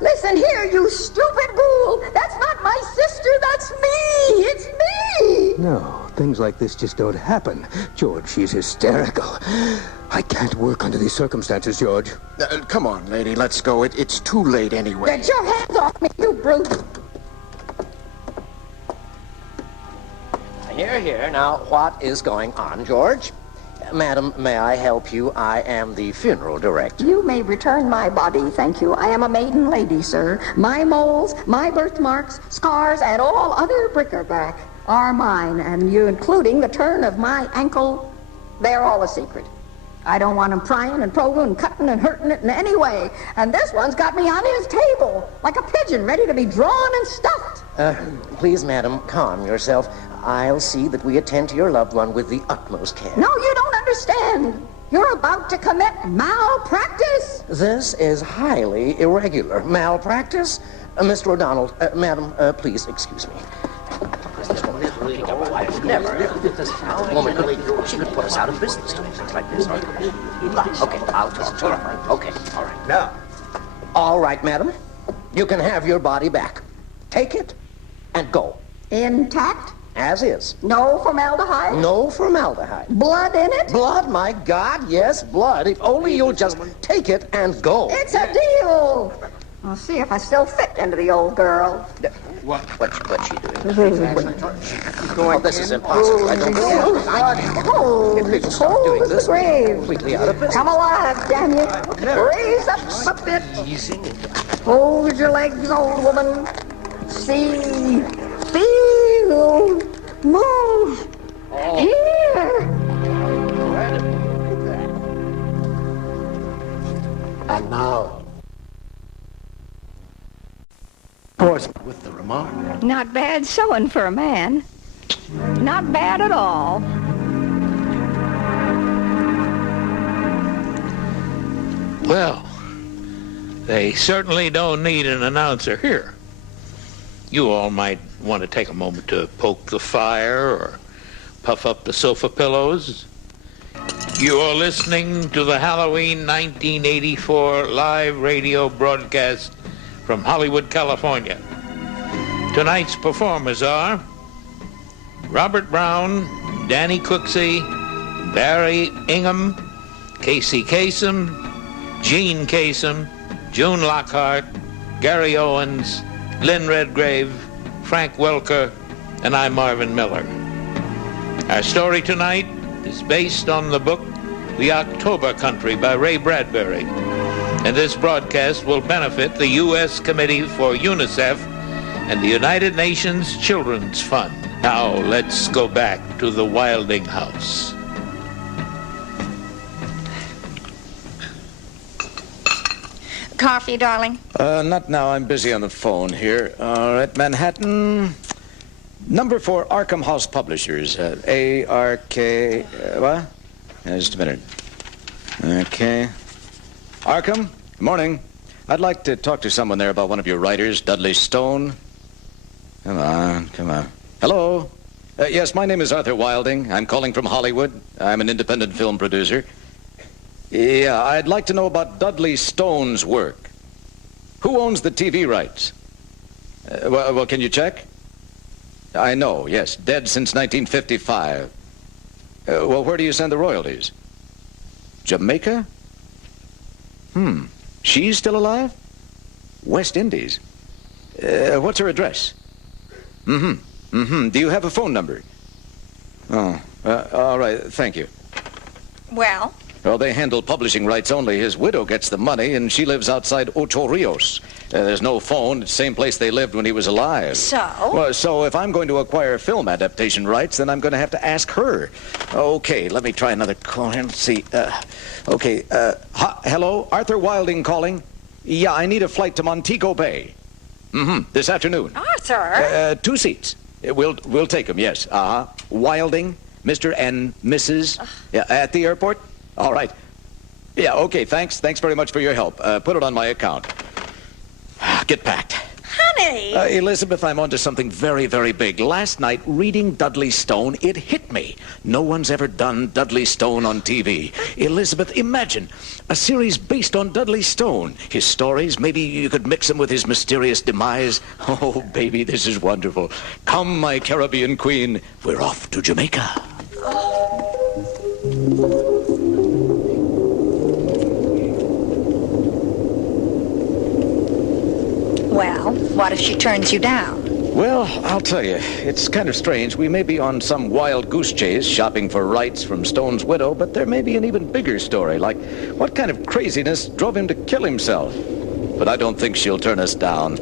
Listen here, you stupid ghoul. That's not my sister. That's me. It's me. No, things like this just don't happen. George, she's hysterical. I can't work under these circumstances, George. Come on, lady, let's go. It's too late anyway. Get your hands off me, you brute. Here. Now, what is going on, George? Madam, may I help you? I am the funeral director. You may return my body, thank you. I am a maiden lady, sir. My moles, my birthmarks, scars, and all other bric-a-brac are mine, and you, including the turn of my ankle, they're all a secret. I don't want him prying and probing and cutting and hurting it in any way. And this one's got me on his table, like a pigeon ready to be drawn and stuffed. Please, madam, calm yourself. I'll see that we attend to your loved one with the utmost care. No, you don't understand. You're about to commit malpractice. This is highly irregular. Malpractice? Mr. O'Donnell, madam, please excuse me. I've never. This woman she could put us out of business doing things like this. Okay, I'll talk to her. Okay, all right. Now. All right, madam. You can have your body back. Take it and go. Intact? As is. No formaldehyde? No formaldehyde. Blood in it? Blood, my God, yes, blood. If only you'll just take it and go. It's a deal. I'll see if I still fit into the old girl. What's she doing? Oh, this is impossible. I don't believe it. Cold. If people start doing Cold as this, the grave. completely out of business. Come alive, damn you. Raise up a bit. Hold your legs, old woman. see, feel, move, hear. And now, course, with the remark. Not bad sewing for a man. Not bad at all. Well, they certainly don't need an announcer here. You all might want to take a moment to poke the fire or puff up the sofa pillows. You are listening to the Halloween 1984 live radio broadcast from Hollywood, California. Tonight's performers are Robert Brown, Danny Cooksey, Barry Ingham, Casey Kasem, Gene Kasem, June Lockhart, Gary Owens, Lynn Redgrave, Frank Welker, and I'm Marvin Miller. Our story tonight is based on the book The October Country by Ray Bradbury, and this broadcast will benefit the U.S. Committee for UNICEF and the United Nations Children's Fund. Now let's go back to the Wilding house. Coffee, darling? Not now. I'm busy on the phone here. All right, Manhattan. Number 4, Arkham House Publishers. A-R-K... what? Just a minute. Okay. Arkham, good morning. I'd like to talk to someone there about one of your writers, Dudley Stone. Come on, come on. Hello? Yes, my name is Arthur Wilding. I'm calling from Hollywood. I'm an independent film producer. Yeah, I'd like to know about Dudley Stone's work. Who owns the TV rights? Well, can you check? I know, yes. Dead since 1955. Well, where do you send the royalties? Jamaica? She's still alive? West Indies. What's her address? Do you have a phone number? Oh, all right, thank you. Well? Well, they handle publishing rights only. His widow gets the money, and she lives outside Ocho Rios. There's no phone. It's the same place they lived when he was alive. So? Well, so if I'm going to acquire film adaptation rights, then I'm going to have to ask her. Okay, let me try another call here. Let's see. Hello? Arthur Wilding calling. Yeah, I need a flight to Montego Bay. This afternoon. Arthur? 2 seats. We'll take them, yes. Wilding, Mr. and Mrs. At the airport? All right. Yeah, okay, thanks. Thanks very much for your help. Put it on my account. Get packed. Honey! Elizabeth, I'm onto something very, very big. Last night, reading Dudley Stone, it hit me. No one's ever done Dudley Stone on TV. Elizabeth, imagine a series based on Dudley Stone. His stories, maybe you could mix them with his mysterious demise. Oh, baby, this is wonderful. Come, my Caribbean queen. We're off to Jamaica. Well, what if she turns you down? Well, I'll tell you, it's kind of strange. We may be on some wild goose chase shopping for rights from Stone's widow, but there may be an even bigger story, like what kind of craziness drove him to kill himself. But I don't think she'll turn us down.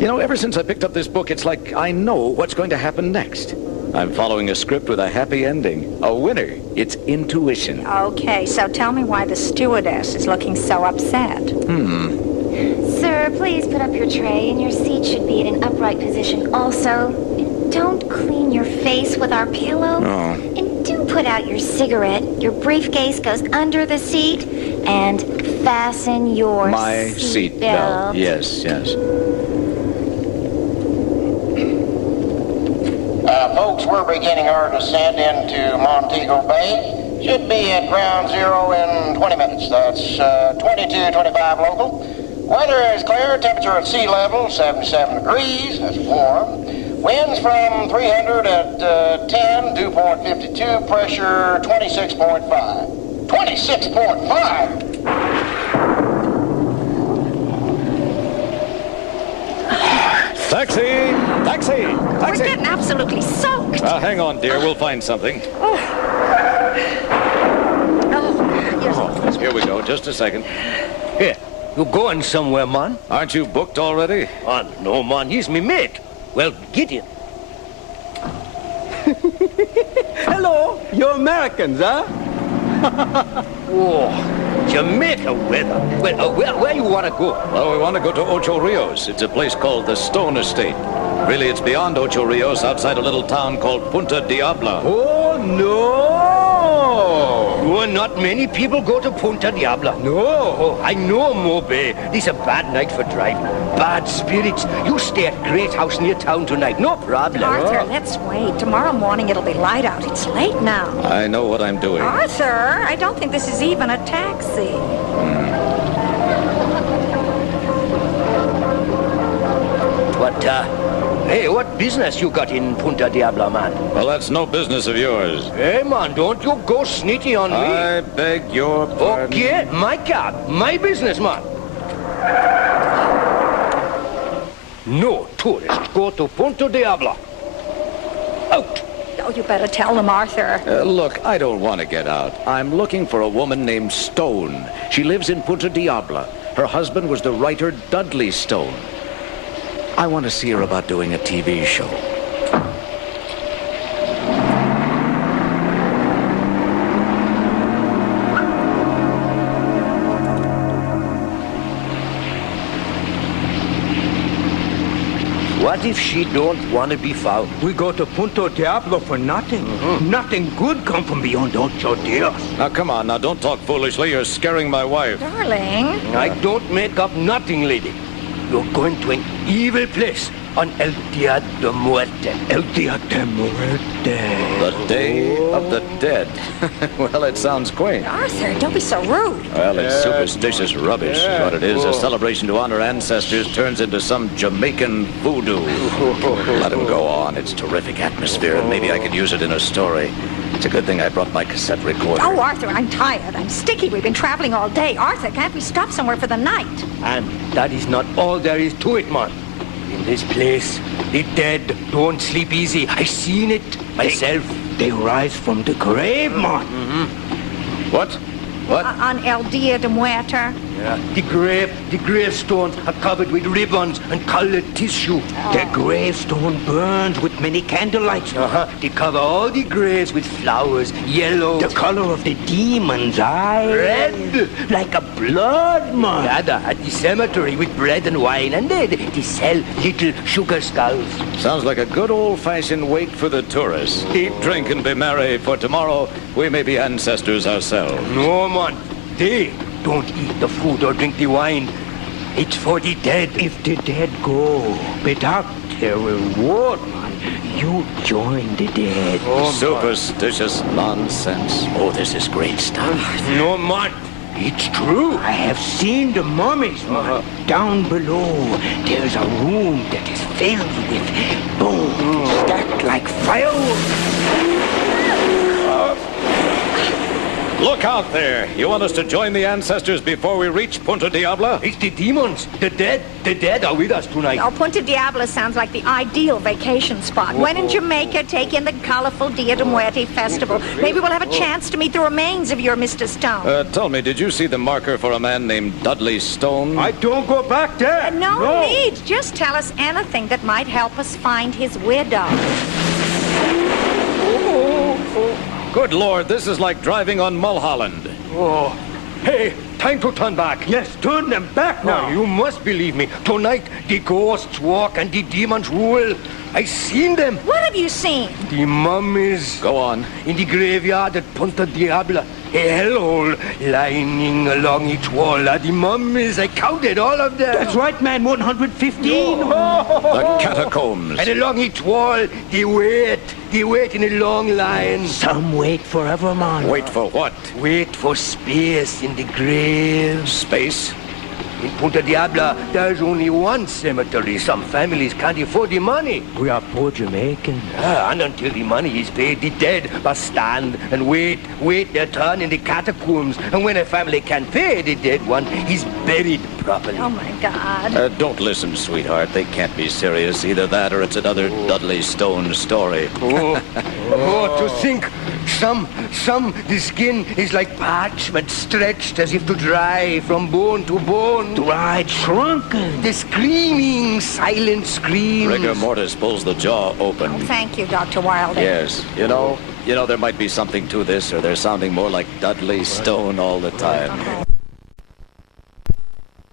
You know, ever since I picked up this book, it's like I know what's going to happen next. I'm following a script with a happy ending. A winner. It's intuition. Okay, so tell me why the stewardess is looking so upset. Sir, please put up your tray, and your seat should be in an upright position also. Don't clean your face with our pillow. Oh. And do put out your cigarette. Your briefcase goes under the seat. And fasten your My seat belt. Yes, yes. Folks, we're beginning our descent into Montego Bay. Should be at ground zero in 20 minutes. That's 22:25 local. Weather is clear, temperature at sea level, 77 degrees, that's warm. Winds from 300 at 10, dew point 52, pressure 26.5. 26.5? Taxi! Taxi! Taxi! We're getting absolutely soaked. Hang on, dear. We'll find something. Yes. Here we go. Just a second. Here. You going somewhere, man? Aren't you booked already? No, man. He's me mate. Well, get in. Hello, you're Americans, huh? Oh, Jamaica weather. Well, where you want to go? Well, we want to go to Ocho Rios. It's a place called the Stone Estate. Really, it's beyond Ocho Rios, outside a little town called Punta Diabla. Oh, no! Oh, not many people go to Punta Diabla. No, oh, I know, Mobe. This is a bad night for driving. Bad spirits. You stay at Great House near town tonight. No problem. Arthur, let's wait. Tomorrow morning it'll be light out. It's late now. I know what I'm doing. Arthur, I don't think this is even a taxi. Hey, what business you got in Punta Diabla, man? Well, that's no business of yours. Hey, man, don't you go sneaky on me. I beg your pardon. Okay, my cab, my business, man. No tourists go to Punta Diabla. Out. Oh, you better tell them, Arthur. Look, I don't want to get out. I'm looking for a woman named Stone. She lives in Punta Diabla. Her husband was the writer Dudley Stone. I want to see her about doing a TV show. What if she don't want to be found? We go to Punta Diablo for nothing. Nothing good come from beyond Ocho Dios. Now, come on. Now, don't talk foolishly. You're scaring my wife. Darling. I don't make up nothing, lady. You're going to an evil place on El Dia de Muerte. El Dia de Muerte. The Day of the Dead. Well, it sounds quaint. Arthur, don't be so rude. Well, it's superstitious rubbish is what it is. A celebration to honor ancestors turns into some Jamaican voodoo. Let him go on. It's terrific atmosphere, and maybe I could use it in a story. It's a good thing I brought my cassette recorder. Oh, Arthur, I'm tired. I'm sticky. We've been traveling all day. Arthur, can't we stop somewhere for the night? And that is not all there is to it, man. In this place, the dead don't sleep easy. I seen it myself. They rise from the grave, man. What? What? On El Dia de Muerte. Yeah. The gravestones are covered with ribbons and colored tissue. The gravestone burns with many candlelights. They cover all the graves with flowers, yellow. The color of the demon's eyes. Red. Like a blood, man. Yeah, at the cemetery with bread and wine, and they sell little sugar skulls. Sounds like a good old-fashioned wake for the tourists. Eat, drink, and be merry, for tomorrow we may be ancestors ourselves. No, man. They don't eat the food or drink the wine. It's for the dead. If the dead go without their reward, man, you join the dead. Oh, superstitious nonsense. Oh, this is great stuff. No, man. It's true. I have seen the mummies, man. Down below, there's a room that is filled with bones stacked like firewood. Look out there. You want us to join the ancestors before we reach Punta Diabla? It's the demons. The dead. The dead are with us tonight. Oh, Punta Diabla sounds like the ideal vacation spot. When in Jamaica, take in the colorful Dia de Muerte festival. Maybe we'll have a chance to meet the remains of your Mr. Stone. Tell me, did you see the marker for a man named Dudley Stone? I don't go back there. No need. Just tell us anything that might help us find his widow. Good Lord, this is like driving on Mulholland. Oh, hey, time to turn back. Yes, turn them back now. Oh, you must believe me. Tonight, the ghosts walk and the demons rule. I seen them. What have you seen? The mummies. Go on. In the graveyard at Punta Diabla. A hellhole lining along each wall are the mummies. I counted all of them. That's right, man. 115. The catacombs. And along each wall, they wait. They wait in a long line. Some wait forever, man. Wait for what? Wait for space in the grave. Space? In Punta Diabla, there's only one cemetery. Some families can't afford the money. We are poor Jamaicans. And until the money is paid, the dead must stand and wait their turn in the catacombs. And when a family can pay, the dead one is buried properly. Oh, my God. Don't listen, sweetheart. They can't be serious. Either that or it's another Dudley Stone story. To think Some, the skin is like parchment stretched as if to dry from bone to bone. Dried, shrunken. The screaming, silent screams. Rigor mortis pulls the jaw open. Oh, thank you, Dr. Wilder. Yes. You know, there might be something to this, or they're sounding more like Dudley Stone all the time.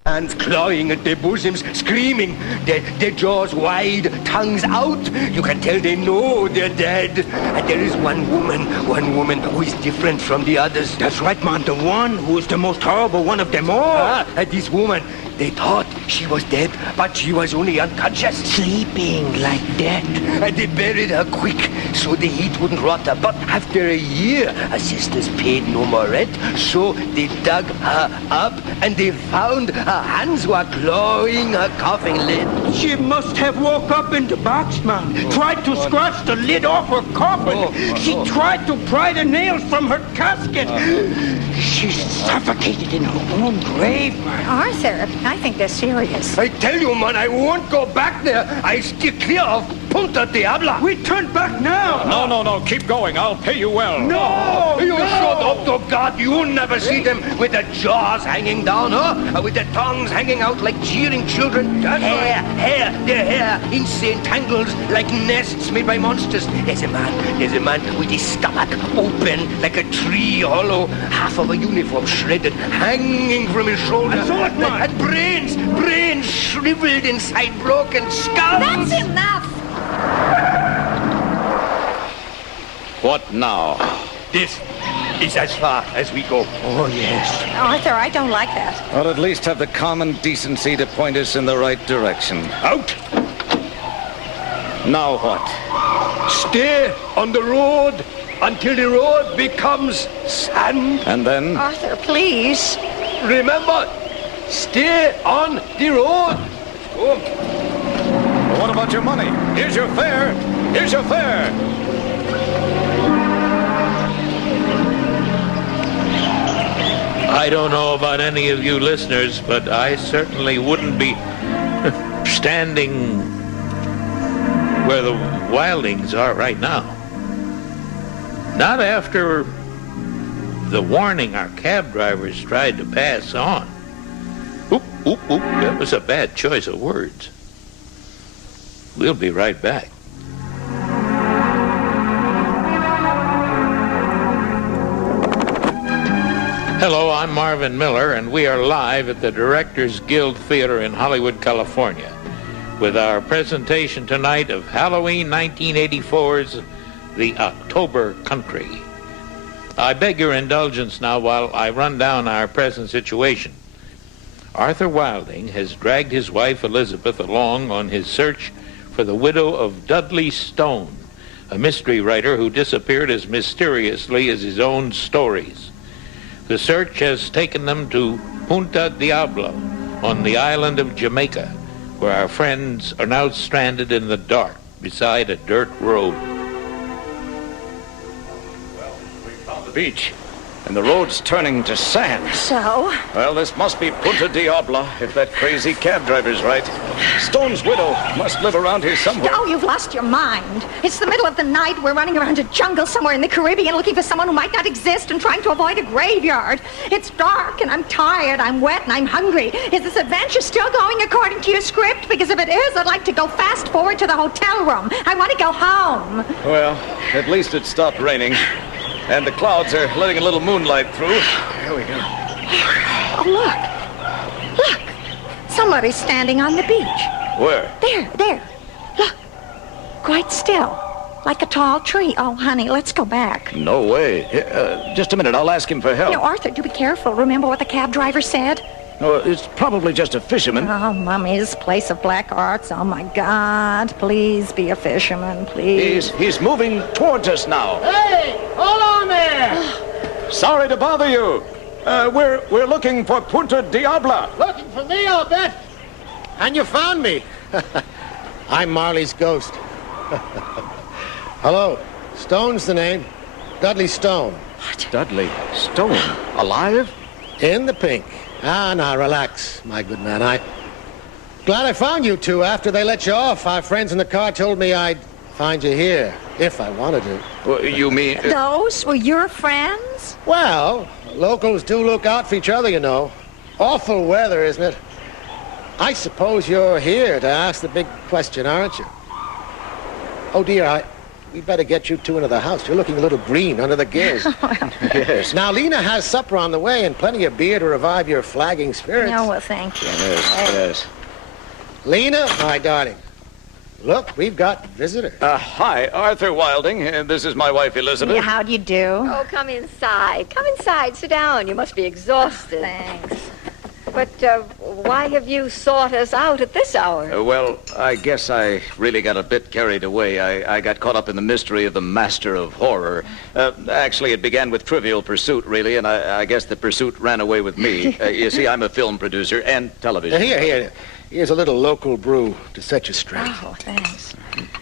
Hands clawing at their bosoms, screaming, their jaws wide, tongues out. You can tell they know they're dead. And there is one woman who is different from the others. That's right, man. The one who is the most horrible one of them all. And this woman, they thought she was dead, but she was only unconscious. Sleeping like death. And they buried her quick so the heat wouldn't rot her. But after a year, her sisters paid no more rent, so they dug her up and they found her hands were clawing her coffin lid. She must have woke up in the box, man. Tried to scratch the lid off her coffin. She tried to pry the nails from her casket. She suffocated in her own grave, man. Arthur, I think they're serious. I tell you, man, I won't go back there. I steer clear of Punta Diabla. We turn back now. No, keep going. I'll pay you well. No! You shut up, to God. You'll never see them with their jaws hanging down, huh? Or with their tongues hanging out like jeering children. Their hair, insane tangles like nests made by monsters. There's a man with his stomach open like a tree hollow, half of a uniform shredded, hanging from his shoulder. And brains shriveled inside broken skulls. That's enough! What now? This is as far as we go. Oh, yes. Arthur, I don't like that. Well, at least have the common decency to point us in the right direction. Out! Now what? Stay on the road until the road becomes sand. And then? Arthur, please. Remember, stay on the road. Well, what about your money? Here's your fare. Here's your fare. I don't know about any of you listeners, but I certainly wouldn't be standing where the Wildings are right now. Not after the warning our cab drivers tried to pass on. Oop. That was a bad choice of words. We'll be right back. Hello, I'm Marvin Miller, and we are live at the Directors Guild Theater in Hollywood, California, with our presentation tonight of Halloween 1984's The October Country. I beg your indulgence now while I run down our present situation. Arthur Wilding has dragged his wife Elizabeth along on his search for the widow of Dudley Stone, a mystery writer who disappeared as mysteriously as his own stories. The search has taken them to Punta Diablo on the island of Jamaica, where our friends are now stranded in the dark beside a dirt road. Well, we found the beach, and the road's turning to sand. So? Well, this must be Punta Diablo, if that crazy cab driver's right. Stone's widow must live around here somewhere. Oh, you've lost your mind. It's the middle of the night. We're running around a jungle somewhere in the Caribbean looking for someone who might not exist and trying to avoid a graveyard. It's dark, and I'm tired, I'm wet, and I'm hungry. Is this adventure still going according to your script? Because if it is, I'd like to go fast forward to the hotel room. I want to go home. Well, at least it stopped raining. And the clouds are letting a little moonlight through. Here we go. Oh, look. Somebody's standing on the beach. Where? There. Look. Quite still. Like a tall tree. Oh, honey, let's go back. No way. Just a minute. I'll ask him for help. No, Arthur, do be careful. Remember what the cab driver said? No, it's probably just a fisherman. Oh, Mummy's place of black arts. Oh, my God. Please be a fisherman, please. He's moving towards us now. Hey, hold on there! Sorry to bother you. We're looking for Punta Diablo. Looking for me, I'll bet. And you found me. I'm Marley's ghost. Hello. Stone's the name. Dudley Stone. What? Dudley Stone? Alive? In the pink. Now, relax, my good man. Glad I found you two after they let you off. Our friends in the car told me I'd find you here, if I wanted to. Well, you mean... Those were your friends? Well, locals do look out for each other, you know. Awful weather, isn't it? I suppose you're here to ask the big question, aren't you? Oh, dear, we better get you two into the house. You're looking a little green under the gills. Yes. Now, Lena has supper on the way and plenty of beer to revive your flagging spirits. No, well, thank you. Yes. Lena, my darling, look, we've got visitors. Hi, Arthur Wilding. This is my wife, Elizabeth. Yeah, how do you do? Oh, come inside. Come inside. Sit down. You must be exhausted. Thanks. But why have you sought us out at this hour? Well, I guess I really got a bit carried away. I got caught up in the mystery of the Master of Horror. Actually, it began with Trivial Pursuit, really, and I guess the pursuit ran away with me. You see, I'm a film producer and television. Here's a little local brew to set you straight. Oh, thanks.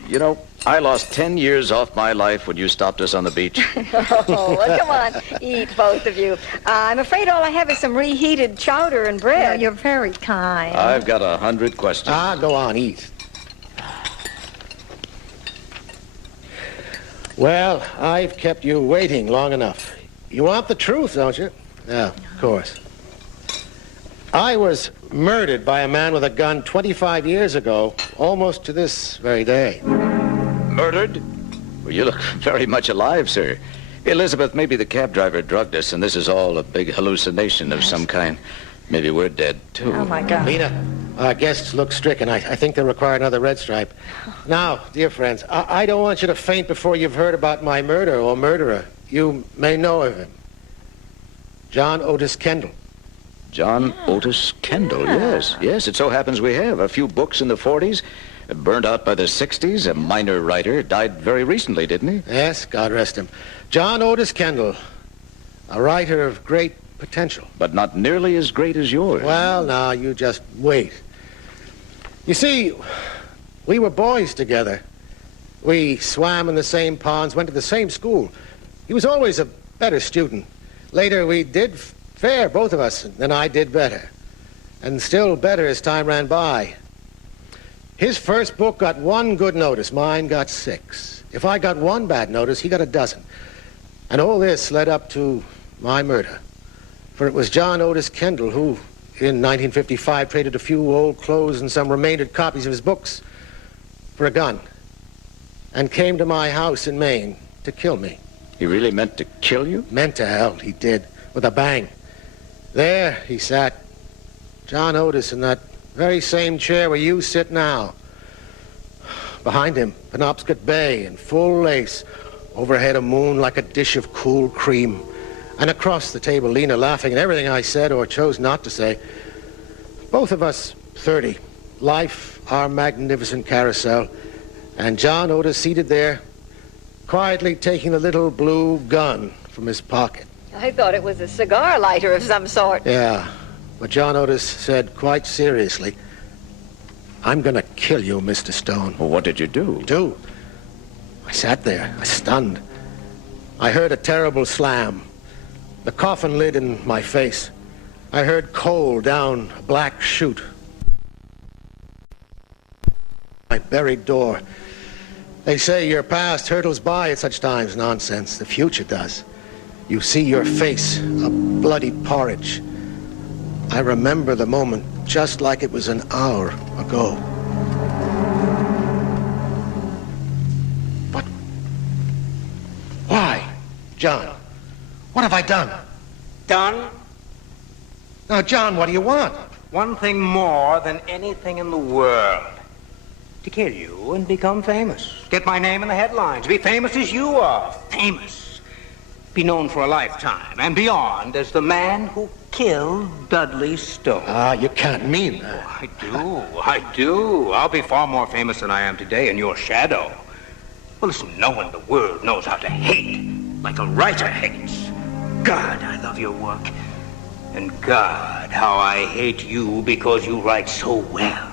You know, I lost 10 years off my life when you stopped us on the beach. Oh, well, come on. Eat, both of you. I'm afraid all I have is some reheated chowder and bread. No, you're very kind. I've got 100 questions. Go on, eat. Well, I've kept you waiting long enough. You want the truth, don't you? Yeah, of course. I was murdered by a man with a gun 25 years ago, almost to this very day. Murdered? Well, you look very much alive, sir. Elizabeth, maybe the cab driver drugged us, and this is all a big hallucination of some kind. Maybe we're dead, too. Oh, my God. Lena, our guests look stricken. I think they require another red stripe. Now, dear friends, I don't want you to faint before you've heard about my murder or murderer. You may know of him. John Otis Kendall. John Otis Kendall, yes. Yes, it so happens we have. A few books in the 40s, burned out by the 60s, a minor writer, died very recently, didn't he? Yes, God rest him. John Otis Kendall, a writer of great potential. But not nearly as great as yours. Well, now, you just wait. You see, we were boys together. We swam in the same ponds, went to the same school. He was always a better student. Later, we did fair, both of us, and then I did better. And still better as time ran by. His first book got 1 good notice. Mine got 6. If I got 1 bad notice, he got a dozen. And all this led up to my murder. For it was John Otis Kendall who, in 1955, traded a few old clothes and some remaindered copies of his books for a gun. And came to my house in Maine to kill me. He really meant to kill you? Meant to hell, he did. With a bang. There he sat, John Otis, in that very same chair where you sit now. Behind him, Penobscot Bay in full lace, overhead a moon like a dish of cool cream, and across the table Lena laughing at everything I said or chose not to say. Both of us 30, life our magnificent carousel, and John Otis seated there, quietly taking the little blue gun from his pocket. I thought it was a cigar lighter of some sort. Yeah, but John Otis said quite seriously, I'm going to kill you, Mr. Stone. Well, what did you do? I sat there, stunned. I heard a terrible slam. The coffin lid in my face. I heard coal down a black chute. My buried door. They say your past hurtles by at such times. Nonsense. The future does. You see your face, a bloody porridge. I remember the moment just like it was an hour ago. But why, John? What have I done? Done? Now, John, what do you want? One thing more than anything in the world. To kill you and become famous. Get my name in the headlines. Be famous as you are. Famous. Be known for a lifetime and beyond as the man who killed Dudley Stone. You can't mean that. I do. I'll be far more famous than I am today in your shadow. Well, listen, no one in the world knows how to hate like a writer hates. God, I love your work. And God, how I hate you because you write so well.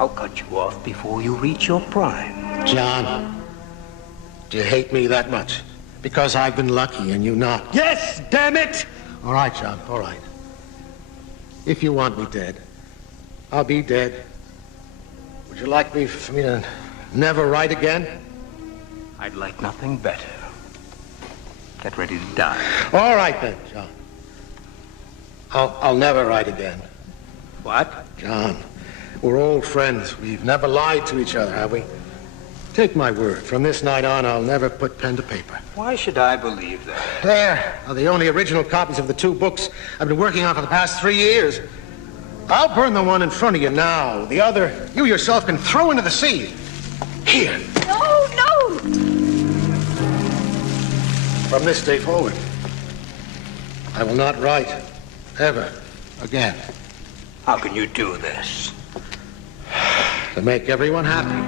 I'll cut you off before you reach your prime. John, do you hate me that much? Because I've been lucky and you not. Yes, damn it! All right, John, all right. If you want me dead, I'll be dead. Would you like for me to Never write again? I'd like nothing better. Get ready to die. All right then, John. I'll never write again. What? John, we're old friends. We've never lied to each other, have we? Take my word. From this night on, I'll never put pen to paper. Why should I believe that? There are the only original copies of the 2 books I've been working on for the past 3 years. I'll burn the one in front of you now. The other, you yourself can throw into the sea. Here. No, no! From this day forward, I will not write ever again. How can you do this? To make everyone happy.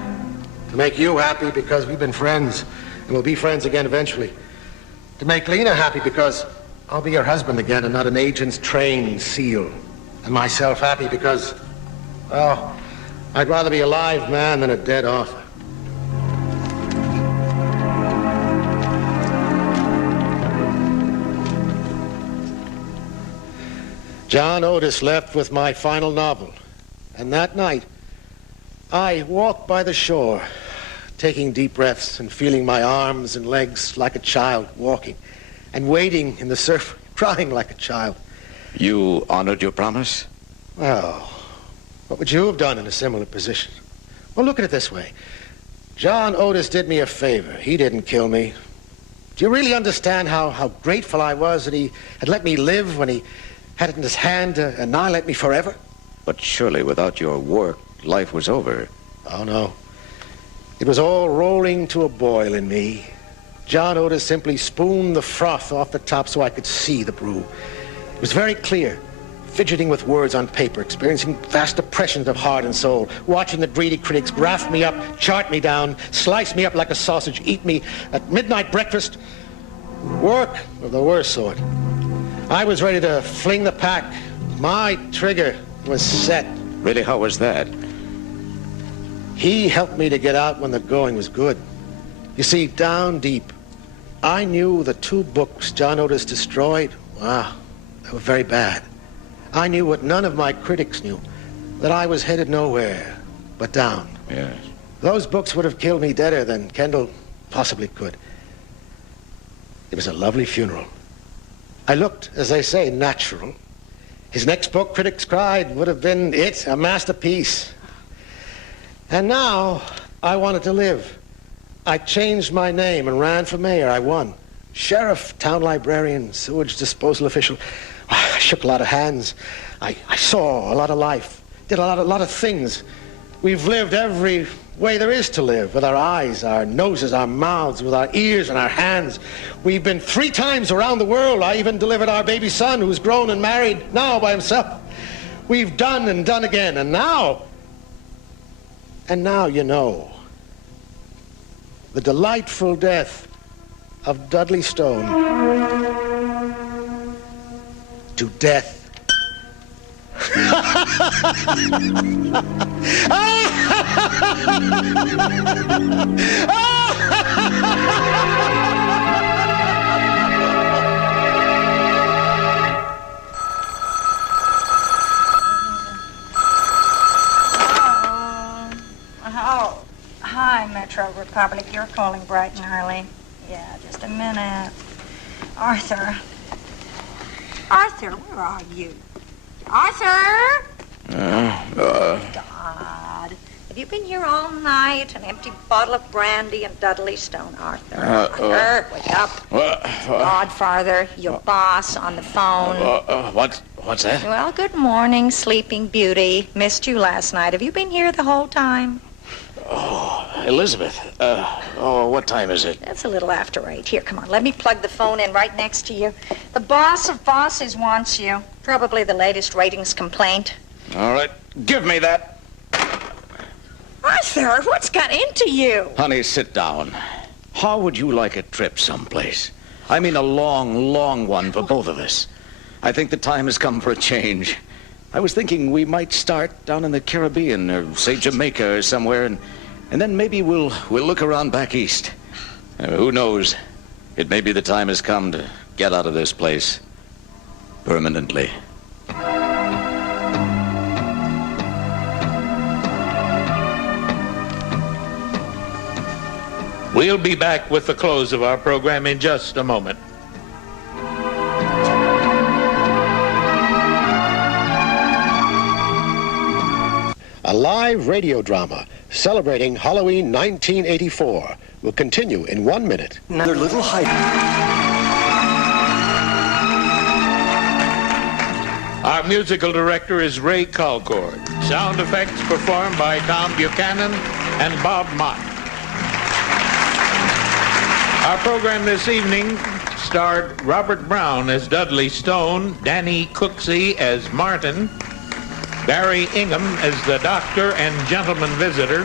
To make you happy because we've been friends and we'll be friends again eventually. To make Lena happy because I'll be her husband again and not an agent's trained seal. And myself happy because, well, I'd rather be a live man than a dead author. John Otis left with my final novel. And that night, I walked by the shore, taking deep breaths and feeling my arms and legs like a child walking, and wading in the surf, crying like a child. You honored your promise? Well, what would you have done in a similar position? Well, look at it this way. John Otis did me a favor. He didn't kill me. Do you really understand how grateful I was that he had let me live when he had it in his hand to annihilate me forever? But surely without your work, life was over. Oh, no. It was all rolling to a boil in me. John Otis simply spooned the froth off the top so I could see the brew. It was very clear, fidgeting with words on paper, experiencing vast depressions of heart and soul, watching the greedy critics graft me up, chart me down, slice me up like a sausage, eat me at midnight breakfast. Work of the worst sort. I was ready to fling the pack. My trigger was set. Really, how was that? He helped me to get out when the going was good. You see, down deep, I knew the 2 books John Otis destroyed, wow, they were very bad. I knew what none of my critics knew, that I was headed nowhere but down. Yes. Those books would have killed me deader than Kendall possibly could. It was a lovely funeral. I looked, as they say, natural. His next book, critics cried, would have been it, a masterpiece. And now, I wanted to live. I changed my name and ran for mayor. I won. Sheriff, town librarian, sewage disposal official. I shook a lot of hands. I saw a lot of life, did a lot of things. We've lived every way there is to live, with our eyes, our noses, our mouths, with our ears and our hands. We've been 3 times around the world. I even delivered our baby son, who's grown and married now by himself. We've done and done again, and now, you know, the delightful death of Dudley Stone. To death. Oh, hi, Metro Republic. You're calling bright and early. Yeah, just a minute. Arthur. Arthur, where are you? Arthur! God. Have you been here all night? An empty bottle of brandy and Dudley Stone, Arthur. Arthur, wake up. Godfather, your boss on the phone. What's that? Well, good morning, Sleeping Beauty. Missed you last night. Have you been here the whole time? Oh, Elizabeth. What time is it? That's a little after 8. Here, come on. Let me plug the phone in right next to you. The boss of bosses wants you. Probably the latest ratings complaint. All right. Give me that. Arthur, what's got into you? Honey, sit down. How would you like a trip someplace? I mean a long, long one for both of us. I think the time has come for a change. I was thinking we might start down in the Caribbean or, say, Jamaica or somewhere, and then maybe we'll look around back east. Who knows? It may be the time has come to get out of this place permanently. We'll be back with the close of our program in just a moment. A live radio drama celebrating Halloween 1984 will continue in 1 minute. Another little hype. Our musical director is Ray Colcord. Sound effects performed by Tom Buchanan and Bob Mott. Our program this evening starred Robert Brown as Dudley Stone, Danny Cooksey as Martin, Barry Ingham as the doctor and gentleman visitor,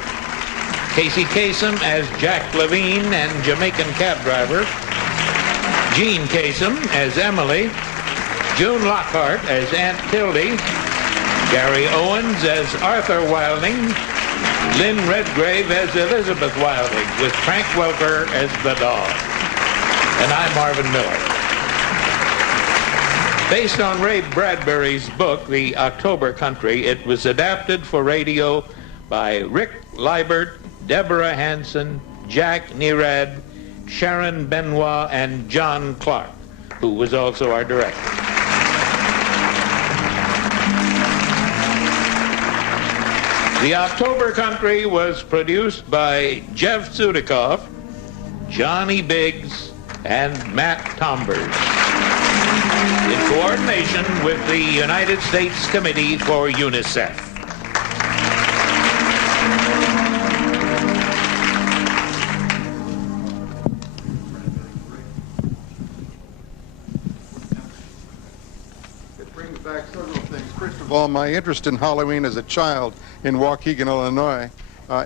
Casey Kasem as Jack Levine and Jamaican cab driver, Jean Kasem as Emily, June Lockhart as Aunt Tildy, Gary Owens as Arthur Wilding, Lynn Redgrave as Elizabeth Wilding, with Frank Welker as the dog. And I'm Marvin Miller. Based on Ray Bradbury's book, The October Country, it was adapted for radio by Rick Liebert, Deborah Hanson, Jack Nerad, Sharon Benoit, and John Clark, who was also our director. The October Country was produced by Jeff Sudikoff, Johnny Biggs, and Matt Tombers, in coordination with the United States Committee for UNICEF. It brings back several things. First of all, my interest in Halloween as a child in Waukegan, Illinois.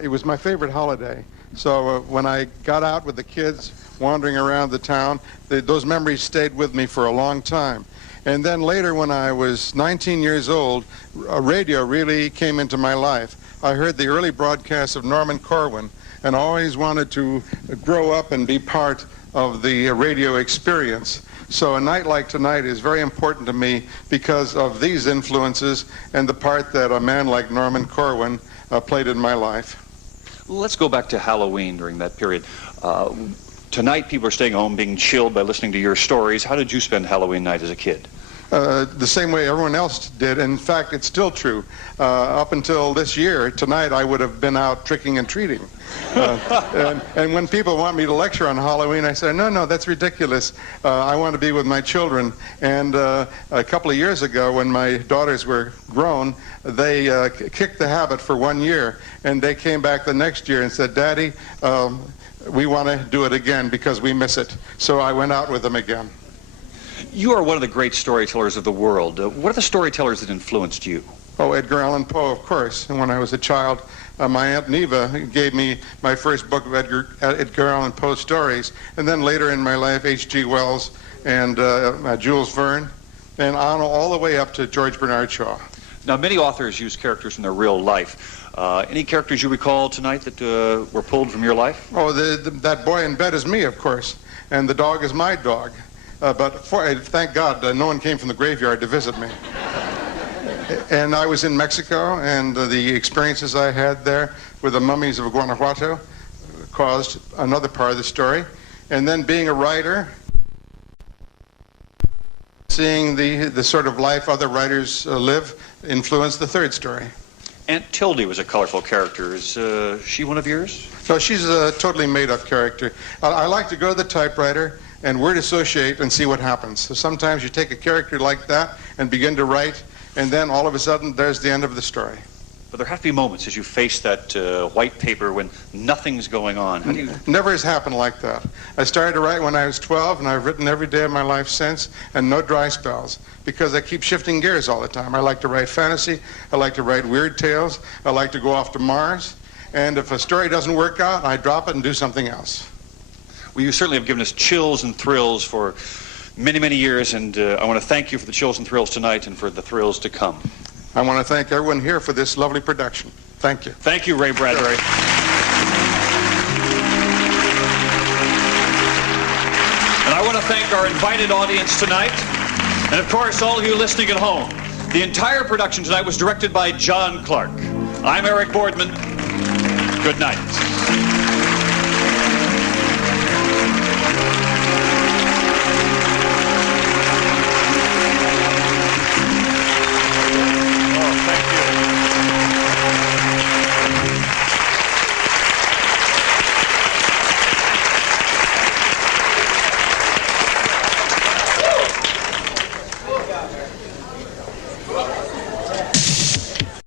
It was my favorite holiday. So when I got out with the kids wandering around the town, those memories stayed with me for a long time. And then later, when I was 19 years old, radio really came into my life. I heard the early broadcasts of Norman Corwin and always wanted to grow up and be part of the radio experience. So a night like tonight is very important to me because of these influences and the part that a man like Norman Corwin played in my life. Let's go back to Halloween during that period. Tonight, people are staying home being chilled by listening to your stories. How did you spend Halloween night as a kid? The same way everyone else did. In fact, it's still true. Up until this year, tonight, I would have been out tricking and treating. And when people want me to lecture on Halloween, I say, no, that's ridiculous. I want to be with my children. And a couple of years ago, when my daughters were grown, they kicked the habit for 1 year. And they came back the next year and said, Daddy, we want to do it again because we miss it. So I went out with them again. You are one of the great storytellers of the world. What are the storytellers that influenced you? Oh, Edgar Allan Poe, of course. And when I was a child, my Aunt Neva gave me my first book of Edgar Allan Poe stories. And then later in my life, H.G. Wells and Jules Verne, and on all the way up to George Bernard Shaw. Now, many authors use characters from their real life. Any characters you recall tonight that were pulled from your life? Oh, that boy in bed is me, of course. And the dog is my dog. But thank God no one came from the graveyard to visit me. And I was in Mexico, and the experiences I had there with the mummies of Guanajuato caused another part of the story. And then being a writer, seeing the sort of life other writers live influenced the third story. Aunt Tildy was a colorful character. Is she one of yours? No, she's a totally made-up character. I like to go to the typewriter and word associate and see what happens. So sometimes you take a character like that and begin to write, and then all of a sudden there's the end of the story. But there have to be moments as you face that white paper when nothing's going on. How do you... Never has happened like that. I started to write when I was 12, and I've written every day of my life since, and no dry spells, because I keep shifting gears all the time. I like to write fantasy, I like to write weird tales, I like to go off to Mars, and if a story doesn't work out, I drop it and do something else. Well, you certainly have given us chills and thrills for many, many years, and I want to thank you for the chills and thrills tonight and for the thrills to come. I want to thank everyone here for this lovely production. Thank you. Thank you, Ray Bradbury. And I want to thank our invited audience tonight, and of course, all of you listening at home. The entire production tonight was directed by John Clark. I'm Eric Boardman. Good night.